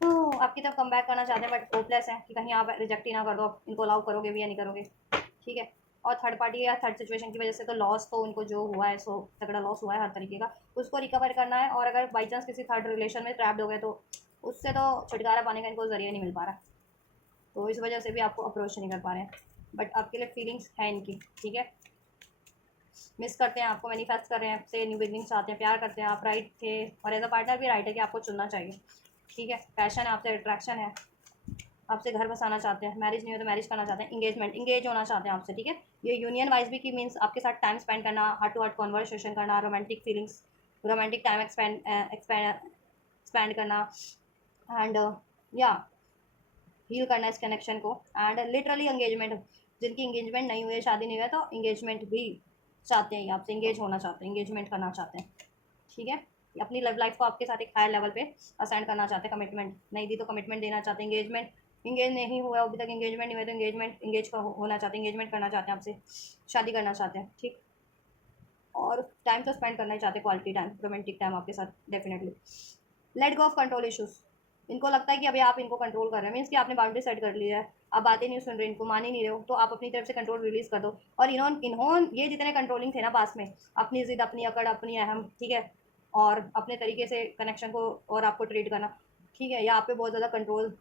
तो आपकी तरफ कम बैक करना चाहते हैं बट होपलेस है कि कहीं आप रिजेक्ट ही ना कर दो, इनको अलाउ करोगे भी या नहीं करोगे, ठीक है। और थर्ड पार्टी या थर्ड सिचुएशन की वजह से तो लॉस तो उनको जो हुआ है सो तगड़ा लॉस हुआ है हर तरीके का, उसको रिकवर करना है, और अगर बाई चांस किसी थर्ड रिलेशन में ट्रैप्ड हो गए तो उससे तो छुटकारा पाने का इनको जरिया नहीं मिल पा रहा, तो इस वजह से भी आपको अप्रोच नहीं कर पा रहे हैं, बट आपके लिए फीलिंग्स है इनकी, ठीक है, मिस करते हैं आपको, मैनिफेस्ट कर रहे हैं आपसे, न्यू बिगनिंग चाहते हैं, प्यार करते हैं, आप राइट थे, और एज अ पार्टनर भी राइट है कि आपको चुनना चाहिए, ठीक है, पैशन है आपसे, अट्रैक्शन है, आपसे घर बसाना चाहते हैं, मैरिज नहीं हो तो मैरिज करना चाहते हैं, इंगेज होना चाहते हैं आपसे, ठीक है। ये यूनियन वाइज भी की मीन्स आपके साथ टाइम स्पेंड करना, हार्ट टू हार्ट कॉन्वर्सेशन करना, romantic feelings, romantic time expand करना, एंड या हील करना इस कनेक्शन को, एंड लिटरली एंगेजमेंट, जिनकी इंगेजमेंट नहीं हुई है, शादी नहीं हुई है, तो इंगेजमेंट भी चाहते हैं, आपसे इंगेज होना चाहते हैं, इंगेजमेंट करना चाहते हैं, ठीक है। अपनी लव लाइफ को आपके साथ एक हायर लेवल पे असाइन करना चाहते हैं, कमिटमेंट नहीं दी तो कमिटमेंट देना चाहते हैं, इंगेज नहीं हुआ अभी तक, इंगेजमेंट नहीं हुआ तो इंगेज होना चाहते हैं, इंगेजमेंट करना चाहते हैं आपसे, शादी करना चाहते हैं, ठीक। और टाइम तो स्पेंड करना ही चाहते हैं, क्वालिटी टाइम, रोमांटिक टाइम आपके साथ definitely, let go of control issues, इनको लगता है कि अभी आप इनको कंट्रोल कर रहे हैं, मीन्स कि आपने बाउंड्री सेट कर लिया है, आप बातें नहीं सुन रहे, इनको मान ही नहीं रहे हो, तो आप अपनी तरफ से कंट्रोल रिलीज कर दो। और इन्होंने ये जितने कंट्रोलिंग थे ना पास में, अपनी जिद, अपनी अकड़, अपनी अहम, ठीक है, और अपने तरीके से कनेक्शन को और आपको ट्रीट करना, ठीक है, या आप पे बहुत ज़्यादा कंट्रोल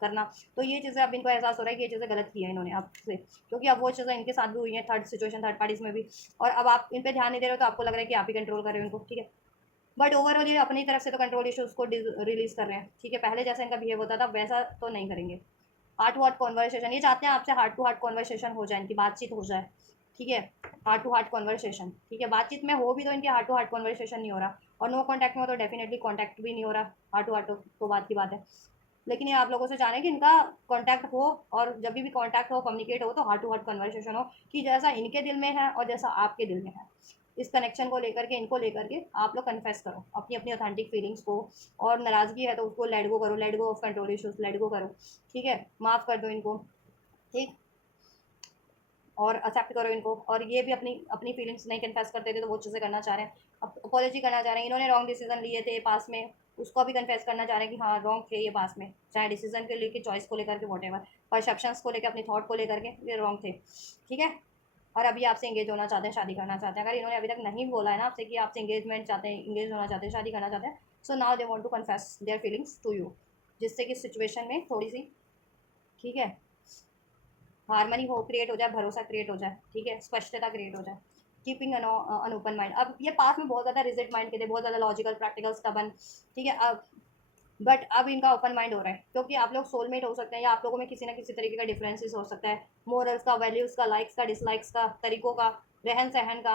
करना, तो ये चीज़ें अब इनको एहसास हो रहा है कि ये चीज़ें गलत की है इन्होंने आपसे, क्योंकि अब वो चीज़ें इनके साथ भी हुई हैं, थर्ड सिचुएशन, थर्ड पार्टीज में भी, और अब आप इन पे ध्यान नहीं दे रहे हो, तो आपको लग रहा है कि आप ही कंट्रोल कर रहे हो इनको, ठीक है। बट ओवरऑल ये अपनी तरफ से तो कंट्रोल इशूज़ को रिलीज कर रहे हैं, ठीक है। पहले जैसा इनका बिहेव होता था वैसा तो नहीं करेंगे। हार्ट टू हार्ट कॉन्वर्सेशन, ये चाहते हैं आपसे हार्ट टू हार्ट कॉन्वर्सेशन हो जाए, इनकी बातचीत हो जाए, ठीक है। हार्ट टू हार्ट कॉन्वर्सेशन, ठीक है, बातचीत में हो भी तो इनके हार्ट टू हार्ट कॉन्वर्सेशन नहीं हो रहा, और नो कॉन्टैक्ट में हो तो डेफिनेटली कॉन्टैक्ट भी नहीं हो रहा, हार्ट टू हार्ट तो बात की बात है। लेकिन ये आप लोगों से चाह रहे हैं कि इनका कॉन्टैक्ट हो, और जब भी कॉन्टैक्ट हो, कम्युनिकेट हो, तो हार्ट टू हार्ट कन्वर्सेशन हो, कि जैसा इनके दिल में है और जैसा आपके दिल में है, इस कनेक्शन को लेकर के, इनको लेकर के आप लोग कन्फेस करो अपनी अपनी ऑथेंटिक फीलिंग्स को, और नाराज़गी है तो उसको लेट गो करो, let go of control issues, let go करो, ठीक है, माफ़ कर दो इनको, ठीक, और एक्सेप्ट करो इनको। और ये भी अपनी अपनी फीलिंग्स नहीं कन्फेस करते थे, तो वो चीज़ें करना चाह रहे हैं, अब अपॉलॉजी करना चाह रहे हैं, इन्होंने रॉन्ग डिसीजन लिए थे पास में, उसको भी कन्फेस करना चाह रहे हैं कि हाँ रॉन्ग थे ये पास में, चाहे डिसीजन के लेके, चॉइस को लेकर के, वॉट एवर, परसेप्शंस को लेकर, अपनी थॉट को लेकर के ये रॉन्ग थे, ठीक है। और अभी आपसे इंगेज होना चाहते हैं, शादी करना चाहते हैं, अगर इन्होंने अभी तक नहीं बोला है ना आपसे कि आपसे इंगेजमेंट चाहते हैं, इंगेज होना चाहते हैं, शादी करना चाहते हैं, so now they want to confess their feelings to you, जिससे कि सिचुएशन में थोड़ी सी, ठीक है, हारमनी हो, क्रिएट हो जाए, भरोसा क्रिएट हो जाए, ठीक है, स्पष्टता क्रिएट हो जाए, कीपिंग अन ओपन माइंड। अब ये पास में बहुत ज़्यादा रिजिड माइंड के थे, बहुत ज़्यादा लॉजिकल, प्रैक्टिकल, स्टबन, ठीक है, अब बट अब इनका ओपन माइंड हो रहा है, क्योंकि आप लोग सोलमेट हो सकते हैं, या आप लोगों में किसी ना किसी तरीके का डिफरेंसेस हो सकता है, मोरल्स का, वैल्यूज़ का, लाइक्स का, डिसलाइक्स का, तरीकों का, रहन सहन का,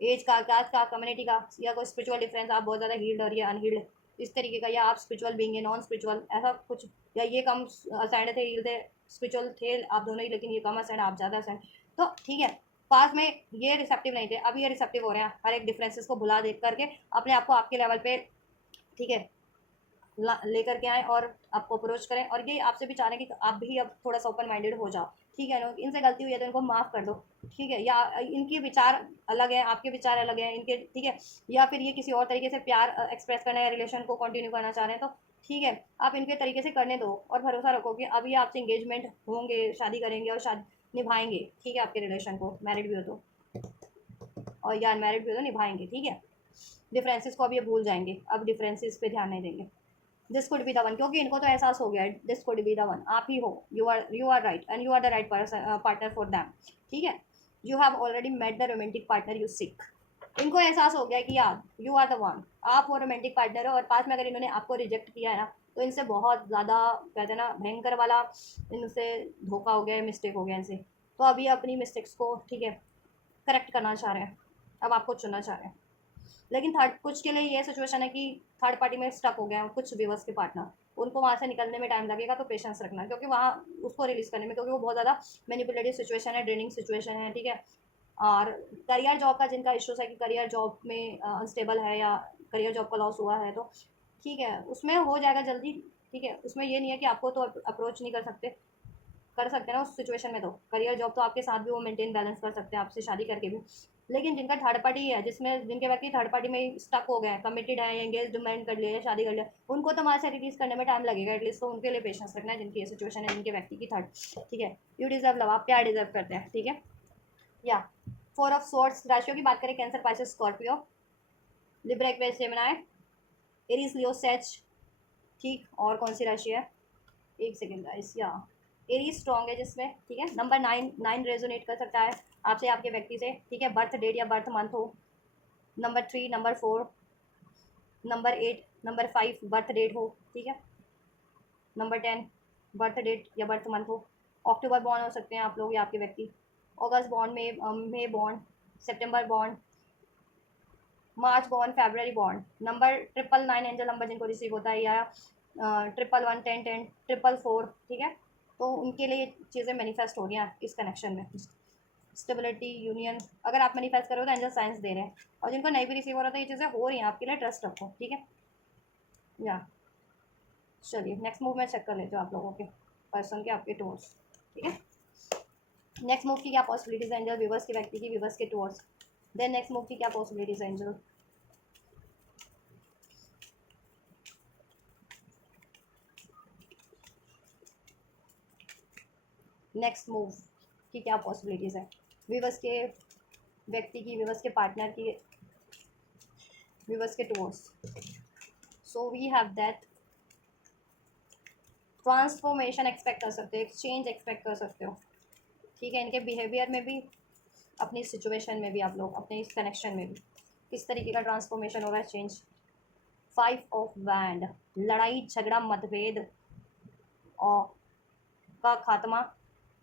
एज का, कास्ट का, कम्युनिटी का, या कोई स्पिरिचुअल डिफरेंस, आप बहुत ज़्यादा हील्ड और ये अनहील्ड, इस तरीके का, या आप स्पिरिचुअल बीइंग है, नॉन स्पिरिचुअल, ऐसा कुछ, या ये कम असाइंड थे, हील थे, स्पिरिचुअल थे आप दोनों ही, लेकिन ये कम असाइंड, आप ज़्यादा असाइंड, तो ठीक है। पास में ये रिसेप्टिव नहीं थे, अभी ये रिसेप्टिव हो रहे हैं, हर एक डिफरेंसेस को भुला देख करके अपने आप को आपके लेवल पे, ठीक है, लेकर के आए और आपको अप्रोच करें, और ये आपसे भी चाह रहे हैं कि आप भी अब थोड़ा सा ओपन माइंडेड हो जाओ, ठीक है, इनसे गलती हुई है तो इनको माफ़ कर दो, ठीक है, या इनके विचार अलग हैं, आपके विचार अलग हैं इनके, ठीक है, या फिर ये किसी और तरीके से प्यार एक्सप्रेस करना या रिलेशन को कंटिन्यू करना चाह रहे हैं, तो ठीक है, आप इनके तरीके से करने दो, और भरोसा रखो कि अभी आपसे इंगेजमेंट होंगे, शादी करेंगे और शादी निभाएंगे, ठीक है, आपके रिलेशन को, मैरिड भी हो तो, और या अनमैरिड भी हो तो निभाएंगे, ठीक है। डिफरेंसेस को अब ये भूल जाएंगे, अब डिफरेंसेस पे ध्यान नहीं देंगे, this could be the one, क्योंकि इनको तो एहसास हो गया है, this could be the one, आप ही हो, you are right, and you are the right person, partner for them, ठीक है, you have already met the romantic partner you seek, इनको एहसास हो गया कि यार यू आर द वन, आप वो रोमांटिक पार्टनर हो, और पास में अगर इन्होंने आपको रिजेक्ट किया है ना, तो इनसे बहुत ज़्यादा, कहते हैं ना, भयंकर वाला इनसे धोखा हो गया है, मिस्टेक हो गया इनसे, तो अभी अपनी मिस्टेक्स को, ठीक है, करेक्ट करना चाह रहे हैं, अब आपको चुनना चाह रहे हैं। लेकिन थर्ड कुछ के लिए ये सिचुएशन है कि थर्ड पार्टी में स्टक हो गए हैं कुछ व्यूवर्स के पार्टनर, उनको वहाँ से निकलने में टाइम लगेगा, तो पेशेंस रखना, क्योंकि वहाँ उसको रिलीज करने में, क्योंकि वो बहुत ज़्यादा मैनिपुलेटिव सिचुएशन है, ड्रेनिंग सिचुएशन है, ठीक है। और करियर जॉब का जिनका इश्यूज है कि करियर जॉब में अनस्टेबल है, या करियर जॉब का लॉस हुआ है, तो ठीक है, उसमें हो जाएगा जल्दी, ठीक है, उसमें ये नहीं है कि आपको तो अप्रोच नहीं कर सकते, कर सकते हैं ना उस सिचुएशन में, तो करियर जॉब तो आपके साथ भी वो मेंटेन बैलेंस कर सकते हैं आपसे शादी करके भी। लेकिन जिनका थर्ड पार्टी है, जिसमें जिनके व्यक्ति थर्ड पार्टी में स्टक हो गए हैं, कमिटेड है, एंगेजमेंट कर लिया, शादी कर लिया, उनको तो वहाँ से रिलीज करने में टाइम लगेगा एटलीस्ट, तो उनके लिए पेशेंस रखना है, जिनकी ये सिचुएशन है, जिनके व्यक्ति की थर्ड, ठीक है। यू डिजर्व लव, आप प्यार डिजर्व करते हैं, ठीक है, या फोर ऑफ सोर्ट्स राशियों की बात करें, Cancer, Pisces, Scorpio, Libra, Aquarius, Gemini, Aries, Leo, सेज, ठीक, और कौन सी राशि है, एक सेकेंड गाइस, या एरीज स्ट्रॉन्ग है जिसमें, ठीक है, नंबर 9, 9 रेजोनेट कर सकता है आपसे, आपके व्यक्ति से, ठीक है, बर्थ डेट या बर्थ मंथ हो, number 3, number 4, number 8, number 5 birth date हो, ठीक है, नंबर 10 बर्थ डेट या बर्थ मंथ हो, अक्टूबर बॉर्न हो सकते हैं आप लोग या आपके व्यक्ति, अगस्त बॉर्न, मई बॉर्न, सितंबर बॉर्न, मार्च बॉर्न, फरवरी बॉर्न, नंबर 999 एंजल नंबर जिनको रिसीव होता है, या 11 10 10 444, ठीक है, तो उनके लिए चीज़ें मैनिफेस्ट हो रही हैं इस कनेक्शन में, स्टेबिलिटी, यूनियन, अगर आप मैनिफेस्ट करो तो एंजल साइंस दे रहे हैं, और जिनको नहीं भी रिसीव हो रहा था, ये चीज़ें हो रही हैं आपके लिए, ट्रस्ट रखो, ठीक है, या चलिए नेक्स्ट मूव में चेक कर लेते हो आप लोगों के पर्सन के, आपके टूर्स, ठीक है, नेक्स्ट मूव की क्या पॉसिबिलिटीज है एंजल, व्यूवर्स के व्यक्ति की, व्यूवर्स के टूर्स, देन नेक्स्ट मूव की क्या पॉसिबिलिटीज है एंजल। नेक्स्ट मूव की क्या पॉसिबिलिटीज़ है, व्यूअर्स के व्यक्ति की, व्यूअर्स के पार्टनर की, व्यूअर्स के towards. So we have that transformation expect कर सकते हो, एक्सचेंज एक्सपेक्ट कर सकते हो, ठीक है। इनके बिहेवियर में भी, अपनी सिचुएशन में भी, आप लोग अपने इस कनेक्शन में भी किस तरीके का ट्रांसफॉर्मेशन हो रहा है, चेंज। 5 ऑफ वैंड, लड़ाई झगड़ा मतभेद और का खात्मा,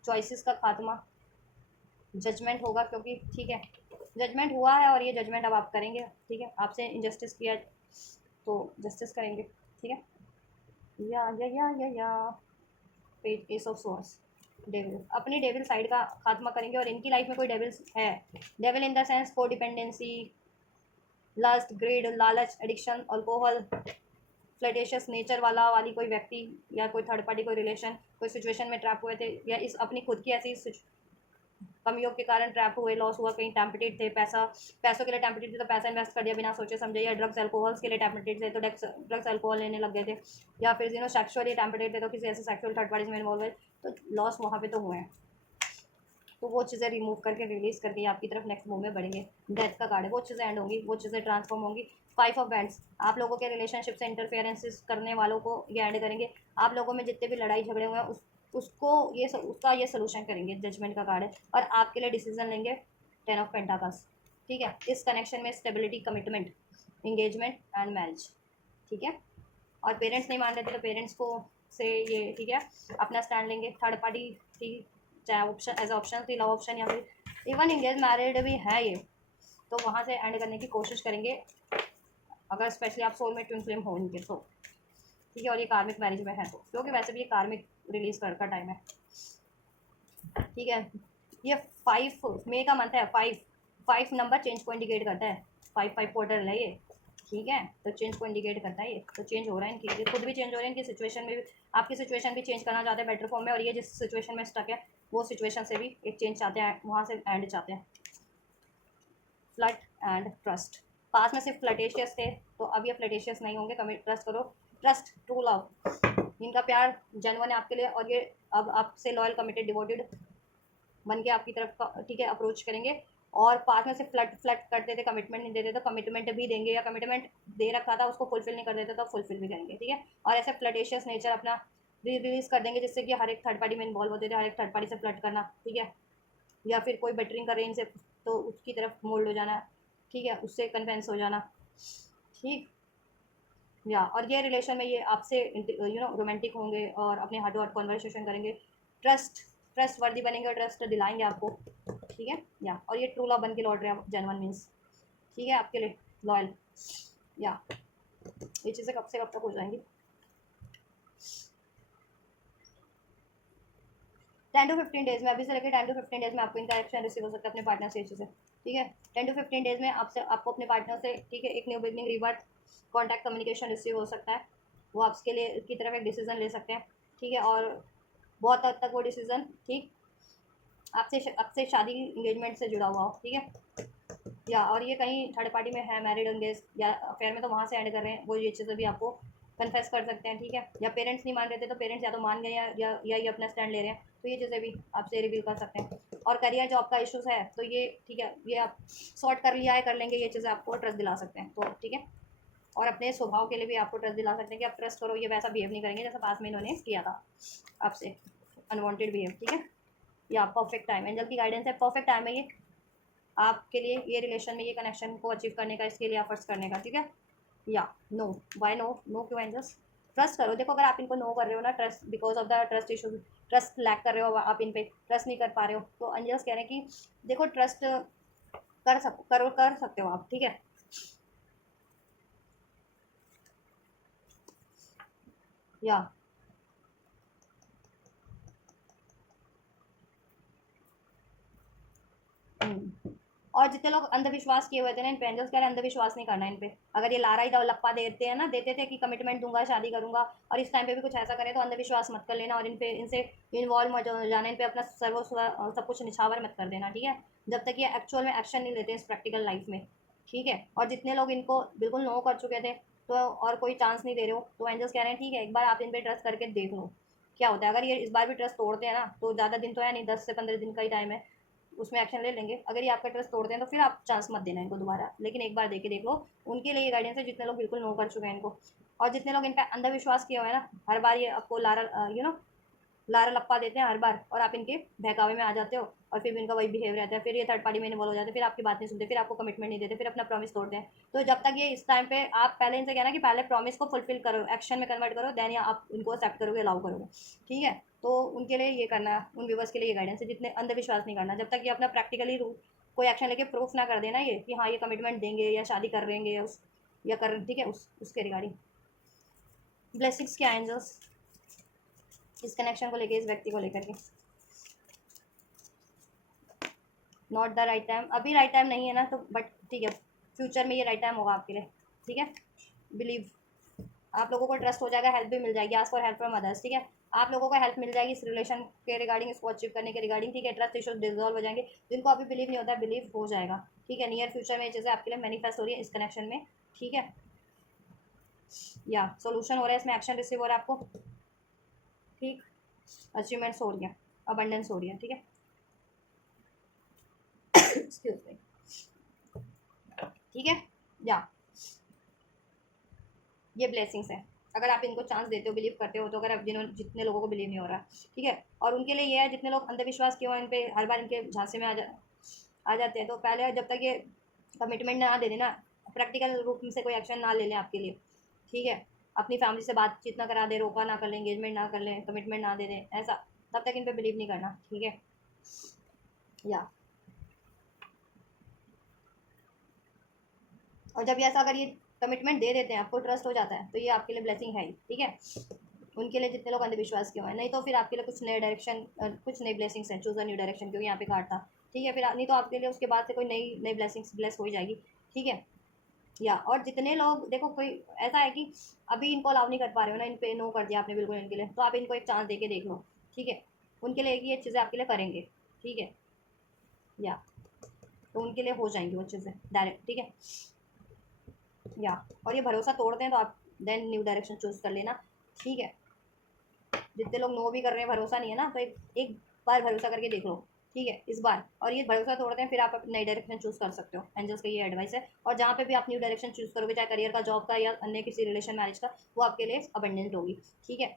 चॉइसेस का खात्मा, जजमेंट होगा, क्योंकि ठीक है जजमेंट हुआ है और ये जजमेंट अब आप करेंगे, ठीक है। आपसे इनजस्टिस किया तो जस्टिस करेंगे, ठीक है। या page S of source, devil, अपनी डेविल साइड का खात्मा करेंगे। और इनकी लाइफ में कोई डेविल्स है, devil in the sense codependency, lust, greed, लालच, एडिक्शन, अल्कोहल, फ्लर्टेशियस नेचर वाली कोई व्यक्ति या कोई थर्ड पार्टी, कोई रिलेशन, कोई सिचुएशन में ट्रैप हुए थे, या इस अपनी खुद की ऐसी कमियों के कारण ट्रैप हुए, लॉस हुआ, कहीं टेम्पटेड थे, पैसों के लिए टेम्पटेड थे तो पैसा इन्वेस्ट कर दिया बिना सोचे समझे, या ड्रग्स अल्कोहल्स के लिए टेम्पटेड थे तो ड्रग्स अल्कोहल लेने लग गए थे, या फिर सेक्सुअली टेम्पटेड थे तो किसी ऐसे सेक्सुअल थर्ड पार्टीज में इन्वॉल्व हुए, तो लॉस वहाँ पे तो हुए हैं। तो वो चीज़ें रिमूव करके, रिलीज करके आपकी तरफ नेक्स्ट मूव में बढ़ेंगे। डेथ का कार्ड है, वो चीज़ें एंड होंगी, वो चीज़ें ट्रांसफॉर्म होंगी। 5 ऑफ वैंड्स, आप लोगों के रिलेशनशिप से इंटरफेरेंसेस करने वालों को ये एंड करेंगे। आप लोगों में जितने भी लड़ाई झगड़े हुए हैं उसका ये सोल्यूशन करेंगे, जजमेंट का कार्ड है। और आपके लिए डिसीजन लेंगे 10 ऑफ पेंटाकल्स, ठीक है। इस कनेक्शन में stability, commitment, engagement and marriage, ठीक है। और पेरेंट्स नहीं मान रहे थे तो पेरेंट्स को से ये, ठीक है, अपना स्टैंड लेंगे। थर्ड पार्टी थी, चाहे ऑप्शन एज ऑप्शन थी, लव ऑप्शन, या फिर इवन इंगेज मैरिड भी है ये, तो वहाँ से एंड करने की कोशिश करेंगे, अगर स्पेशली आप सोल में ट्विन फ्लेम होंगे तो, ठीक है। और ये कार्मिक मैरिज में है तो, क्योंकि वैसे भी ये कार्मिक रिलीज कर का टाइम है, ठीक है। ये 5 मई का मंथ है, 5 नंबर चेंज को इंडिकेट करता है, 5 क्वार्टर है ये, ठीक है। तो चेंज को इंडिकेट करता है ये, तो चेंज हो रहा है इनकी, खुद भी चेंज हो रहे हैं, इनकी सिचुएशन में भी, आपकी सिचुएशन भी चेंज करना चाहते हैं बेटर फॉर्म में, और ये जिस सिचुएशन में स्टक है वो सिचुएशन से भी एक चेंज चाहते हैं, वहाँ से एंड चाहते हैं। फ्लर्ट एंड ट्रस्ट, पास में सिर्फ फ्लर्टेशियस थे तो अब ये फ्लर्टेशियस नहीं होंगे, कमिट, ट्रस्ट करो, ट्रस्ट, ट्रू लव, इनका प्यार जेन्युइन है आपके लिए, और ये अब आपसे लॉयल, कमिटेड, डिवोटेड बन के आपकी तरफ, ठीक है, अप्रोच करेंगे। और पास में से फ्लट करते थे, कमिटमेंट नहीं देते तो कमिटमेंट भी देंगे, या कमिटमेंट दे रखा था उसको फुलफिल नहीं कर देते तो फुलफिल भी करेंगे, ठीक है। और ऐसे फ्लटेशियस नेचर अपना रिलीज कर देंगे, जिससे कि हर एक थर्ड पार्टी में इन्वॉल्व होते थे, हर एक थर्ड पार्टी से फ्लट करना, ठीक है। या फिर कोई बेटरिंग कर रही इनसे तो उसकी तरफ मोल्ड हो जाना, ठीक है, उससे कन्वेंस हो जाना, ठीक। या और ये रिलेशन में ये आपसे रोमांटिक होंगे और अपने हार्ट टू हार्ट कॉन्वर्सेशन करेंगे, ट्रस्ट वर्दी बनेंगे और ट्रस्ट दिलाएंगे आपको, ठीक है। या और ये ट्रू लव बन के लौट रहे हैं जेन्युइन मीन्स, ठीक है, आपके लिए लॉयल। या ये चीज़ें कब से कब तक हो जाएंगी। 10 to 15 डेज में, अभी से लेकर 10 to 15 डेज में आपको इनका एक्शन रिसीव हो सकता है अपने पार्टनर से, ये चीज़ें, ठीक है। 10 to 15 डेज में आपको अपने पार्टनर से, ठीक है, एक new beginning, rebirth, contact, communication receive हो सकता है, वो आपके लिए की तरफ एक डिसीजन ले सकते हैं, ठीक है। और बहुत हद तक वो डिसीजन, ठीक, आपसे शादी, इंगेजमेंट से जुड़ा हुआ हो, ठीक है। या और ये कहीं थर्ड पार्टी में है, मैरिड, एंगेज या अफेयर में, तो वहाँ से एंड कर रहे हैं, वो ये चीज़ें भी आपको कन्फेस कर सकते हैं, ठीक है। या पेरेंट्स नहीं मान रहे थे तो पेरेंट्स या तो मान गए, या ये अपना स्टैंड ले रहे हैं, तो ये चीज़ें भी आपसे रिवील कर सकते हैं। और करियर जॉब का इशूज़ है तो ये, ठीक है, ये आप सॉर्ट कर लिया है, कर लेंगे, ये चीज़ें आपको ट्रस्ट दिला सकते हैं, तो ठीक है। और अपने स्वभाव के लिए भी आपको ट्रस्ट दिला सकते हैं कि आप ट्रस्ट करो, ये वैसा बिहेव नहीं करेंगे जैसा पास में इन्होंने किया था आपसे, अनवांटेड बिहेव, ठीक है। या परफेक्ट टाइम, एंजल की गाइडेंस है, परफेक्ट टाइम है ये आपके लिए, ये रिलेशन में, ये कनेक्शन को अचीव करने का, इसके लिए एफर्ट्स करने का, ठीक है। या नो, वाई नो, नो क्यों एंजल्स, ट्रस्ट करो। देखो अगर आप इनको नो कर रहे हो ना, trust because of the trust issues, trust lack कर रहे हो आप, इन पे ट्रस्ट नहीं कर पा रहे हो, तो एंजल्स कह रहे हैं कि देखो ट्रस्ट कर सकते हो आप, ठीक है। या और जितने लोग अंधविश्वास किए हुए थे ना, इन पे एंजल्स कह रहे हैं अंधविश्वास नहीं करना इन पे। अगर ये लारा ही लप्पा देते हैं ना, देते थे कि कमिटमेंट दूंगा, शादी करूंगा, और इस टाइम पे भी कुछ ऐसा करें, तो अंधविश्वास मत कर लेना, और इन पे, इनसे इन्वॉल्व मत हो जाना, इन पे अपना सर्वस्व सब कुछ निछावर मत कर देना, ठीक है, जब तक ये एक्चुअल में एक्शन नहीं लेते इस प्रैक्टिकल लाइफ में, ठीक है। और जितने लोग इनको बिल्कुल नो कर चुके थे तो और कोई चांस नहीं दे रहे हो, तो एंजल्स कह रहे हैं ठीक है, एक बार आप इन पे ट्रस्ट करके देख लो, क्या होता है। अगर ये इस बार भी ट्रस्ट तोड़ते हैं ना, तो ज़्यादा दिन तो है नहीं, 10 से 15 दिन का ही टाइम है, उसमें एक्शन ले लेंगे। अगर ये आपका ट्रस्ट तोड़ते हैं तो फिर आप चांस मत देना इनको दोबारा, लेकिन एक बार देख लो। उनके लिए ये गाइडेंस है जितने लोग बिल्कुल नो कर चुके हैं इनको, और जितने लोग इन पर अंधविश्वास किए हुए हैं ना, हर बार ये आपको लारा लारा लप्पा देते हैं हर बार, और आप इनके बहकावे में आ जाते हो, और फिर भी इनका वही बिहेव रहता है। फिर ये थर्ड पार्टी में इन्वॉल्व हो जाते हैं, फिर आपकी बात नहीं सुनते, फिर आपको कमिटमेंट नहीं देते, फिर अपना प्रॉमिस तोड़ते हैं। तो जब तक ये इस टाइम पे आप पहले इनसे कहना कि पहले प्रॉमिस को फुलफिल करो, एक्शन में कन्वर्ट करो, देन या आप उनको एक्सेप्ट करोगे, अलाउ करोगे, ठीक है। तो उनके लिए ये करना, उन व्यूवर्स के लिए ये गाइडेंस है, जितने अंधविश्वास नहीं करना, जब तक ये अपना प्रैक्टिकली कोई एक्शन लेके प्रूफ ना कर देना ये कि हाँ ये कमिटमेंट देंगे या शादी कर लेंगे या या कर, ठीक है, उसके रिगार्डिंग। ब्लेसिंग्स क्या एंजल्स इस कनेक्शन को लेके, इस व्यक्ति को लेकर के। नॉट द राइट टाइम, अभी राइट टाइम नहीं है ना, तो बट ठीक है, फ्यूचर में ये राइट टाइम होगा आपके लिए, ठीक है। बिलीव, आप लोगों को ट्रस्ट हो जाएगा, हेल्प भी मिल जाएगी, ask for help from others, ठीक है। आप लोगों को हेल्प मिल जाएगी इस रिलेशन के रिगार्डिंग, इसको अचीव करने के रिगार्डिंग, ठीक है। ट्रस्ट इश्यूज डिजॉल्व हो जाएंगे, जिनको अभी बिलीव नहीं होता है, बिलीव हो जाएगा, ठीक है। नियर फ्यूचर में ये चीज़ें आपके लिए मैनिफेस्ट हो रही है इस कनेक्शन में, ठीक है। या सोल्यूशन हो रहा है इसमें, एक्शन रिसीव हो रहा है आपको, ठीक। अचीवमेंट्स हो रही है, अबंडेंस हो रही है, ठीक है। एक्सक्यूज मी, ठीक है। या ये ब्लेसिंग्स है, अगर आप इनको चांस देते हो, बिलीव करते हो तो। अगर आप जितने लोगों को बिलीव नहीं हो रहा, ठीक है। और उनके लिए ये है, जितने लोग अंधविश्वास किए हुए इन पे हर बार इनके झांसे में आ जाते हैं, तो पहले जब तक ये कमिटमेंट ना दे देना, प्रैक्टिकल रूप से कोई एक्शन ना ले लें आपके लिए, ठीक है। अपनी फैमिली से बातचीत ना करा दे, रोका ना कर लें, एंगेजमेंट ना कर लें, कमिटमेंट ना दे दें, ऐसा, तब तक इन पर बिलीव नहीं करना, ठीक है। या और जब ये ऐसा, अगर ये कमिटमेंट दे देते हैं, आपको ट्रस्ट हो जाता है, तो ये आपके लिए ब्लेसिंग है ही, ठीक है। उनके लिए जितने लोग अंधविश्वास के हुए हैं, नहीं तो फिर आपके लिए कुछ नए डायरेक्शन, कुछ नई ब्लेसिंग्स हैं, चूज अ न्यू डायरेक्शन, क्योंकि यहाँ पे कार्ड था, ठीक है। फिर नहीं तो आपके लिए उसके बाद से कोई नई नई ब्लेसिंग्स ब्लेस हो ही जाएगी, ठीक है। या और जितने लोग देखो, कोई ऐसा है कि अभी इनको अलाउ नहीं कर पा रहे हो ना, इन पे नो कर दिया आपने बिल्कुल इनके लिए, तो आप इनको एक चांस दे के देख लो, ठीक है। उनके लिए ये चीज़ें आपके लिए करेंगे, ठीक है। या तो उनके लिए हो जाएंगी वो चीज़ें डायरेक्ट, ठीक है। या और ये भरोसा तोड़ते हैं तो आप देन न्यू डायरेक्शन चूज कर लेना, ठीक है। जितने लोग नो भी कर रहे हैं, भरोसा नहीं है ना, तो एक बार भरोसा करके देख लो, ठीक है, इस बार। और ये भरोसा तोड़ते हैं, फिर आप नई डायरेक्शन चूज कर सकते हो, एंजल्स का ये एडवाइस है। और जहाँ पे भी आप न्यू डायरेक्शन चूज करोगे, चाहे करियर का, जॉब का, या अन्य किसी रिलेशन, मैरिज का, वो आपके लिए अबंडेंट होगी, ठीक है।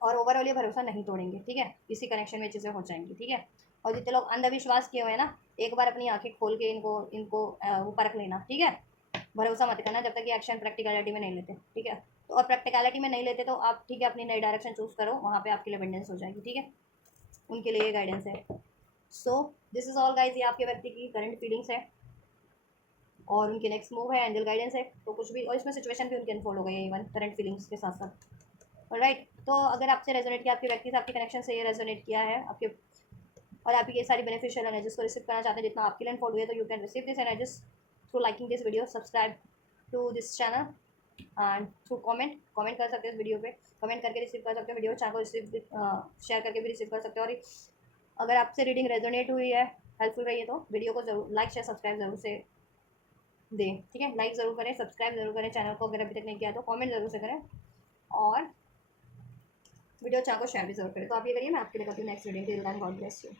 और ओवरऑल ये भरोसा नहीं तोड़ेंगे, ठीक है। इसी कनेक्शन में चीज़ें हो जाएंगी, ठीक है। और जितने लोग अंधविश्वास किए हुए हैं ना, एक बार अपनी आंखें खोल के इनको इनको वो परख लेना, ठीक है। भरोसा मत करना जब तक ये एक्शन प्रैक्टिकलिटी में नहीं लेते, ठीक है। तो और प्रैक्टिकलिटी में नहीं लेते तो आप, ठीक है, अपनी नई डायरेक्शन चूज करो, वहाँ पे आपके लिए अबंडेंस हो जाएगी, ठीक है। उनके लिए ये गाइडेंस है। So this is all guys, ये आपके व्यक्ति की करंट फीलिंग्स है, और उनके नेक्स्ट मूव है, एंजल गाइडेंस है, तो कुछ भी, और इसमें सिचुएशन भी उनके अनफोल्ड हो गई है इवन करंट फीलिंग्स के साथ साथ, राइट। तो अगर आपसे रेजोनेट किया, आपके व्यक्ति से, आपके कनेक्शन से ये रेजोनेट किया है आपके, और आप ये सारी बेनिफिशियल एनर्जीज को रिसीव करना चाहते हैं जितना आपके लिए अनफोल्ड हुई है, तो you can receive this energies through liking this video, subscribe to this channel, and through comment कर सकते हो इस वीडियो पे, कमेंट करके रिसीव कर सकते हो वीडियो, चाहे को रिसीव शेयर करके भी रिसीव कर सकते हो। और अगर आपसे रीडिंग रेजोनेट हुई है, हेल्पफुल रही है, तो वीडियो को जरूर लाइक शेयर सब्सक्राइब जरूर से दें, ठीक है। लाइक ज़रूर करें, सब्सक्राइब जरूर करें चैनल को, अगर अभी तक नहीं किया तो कमेंट जरूर से करें, और वीडियो चाहे को शेयर भी जरूर करें। तो आप ये करिए, मैं आपके लिए करती हूँ next video. Till then God bless you.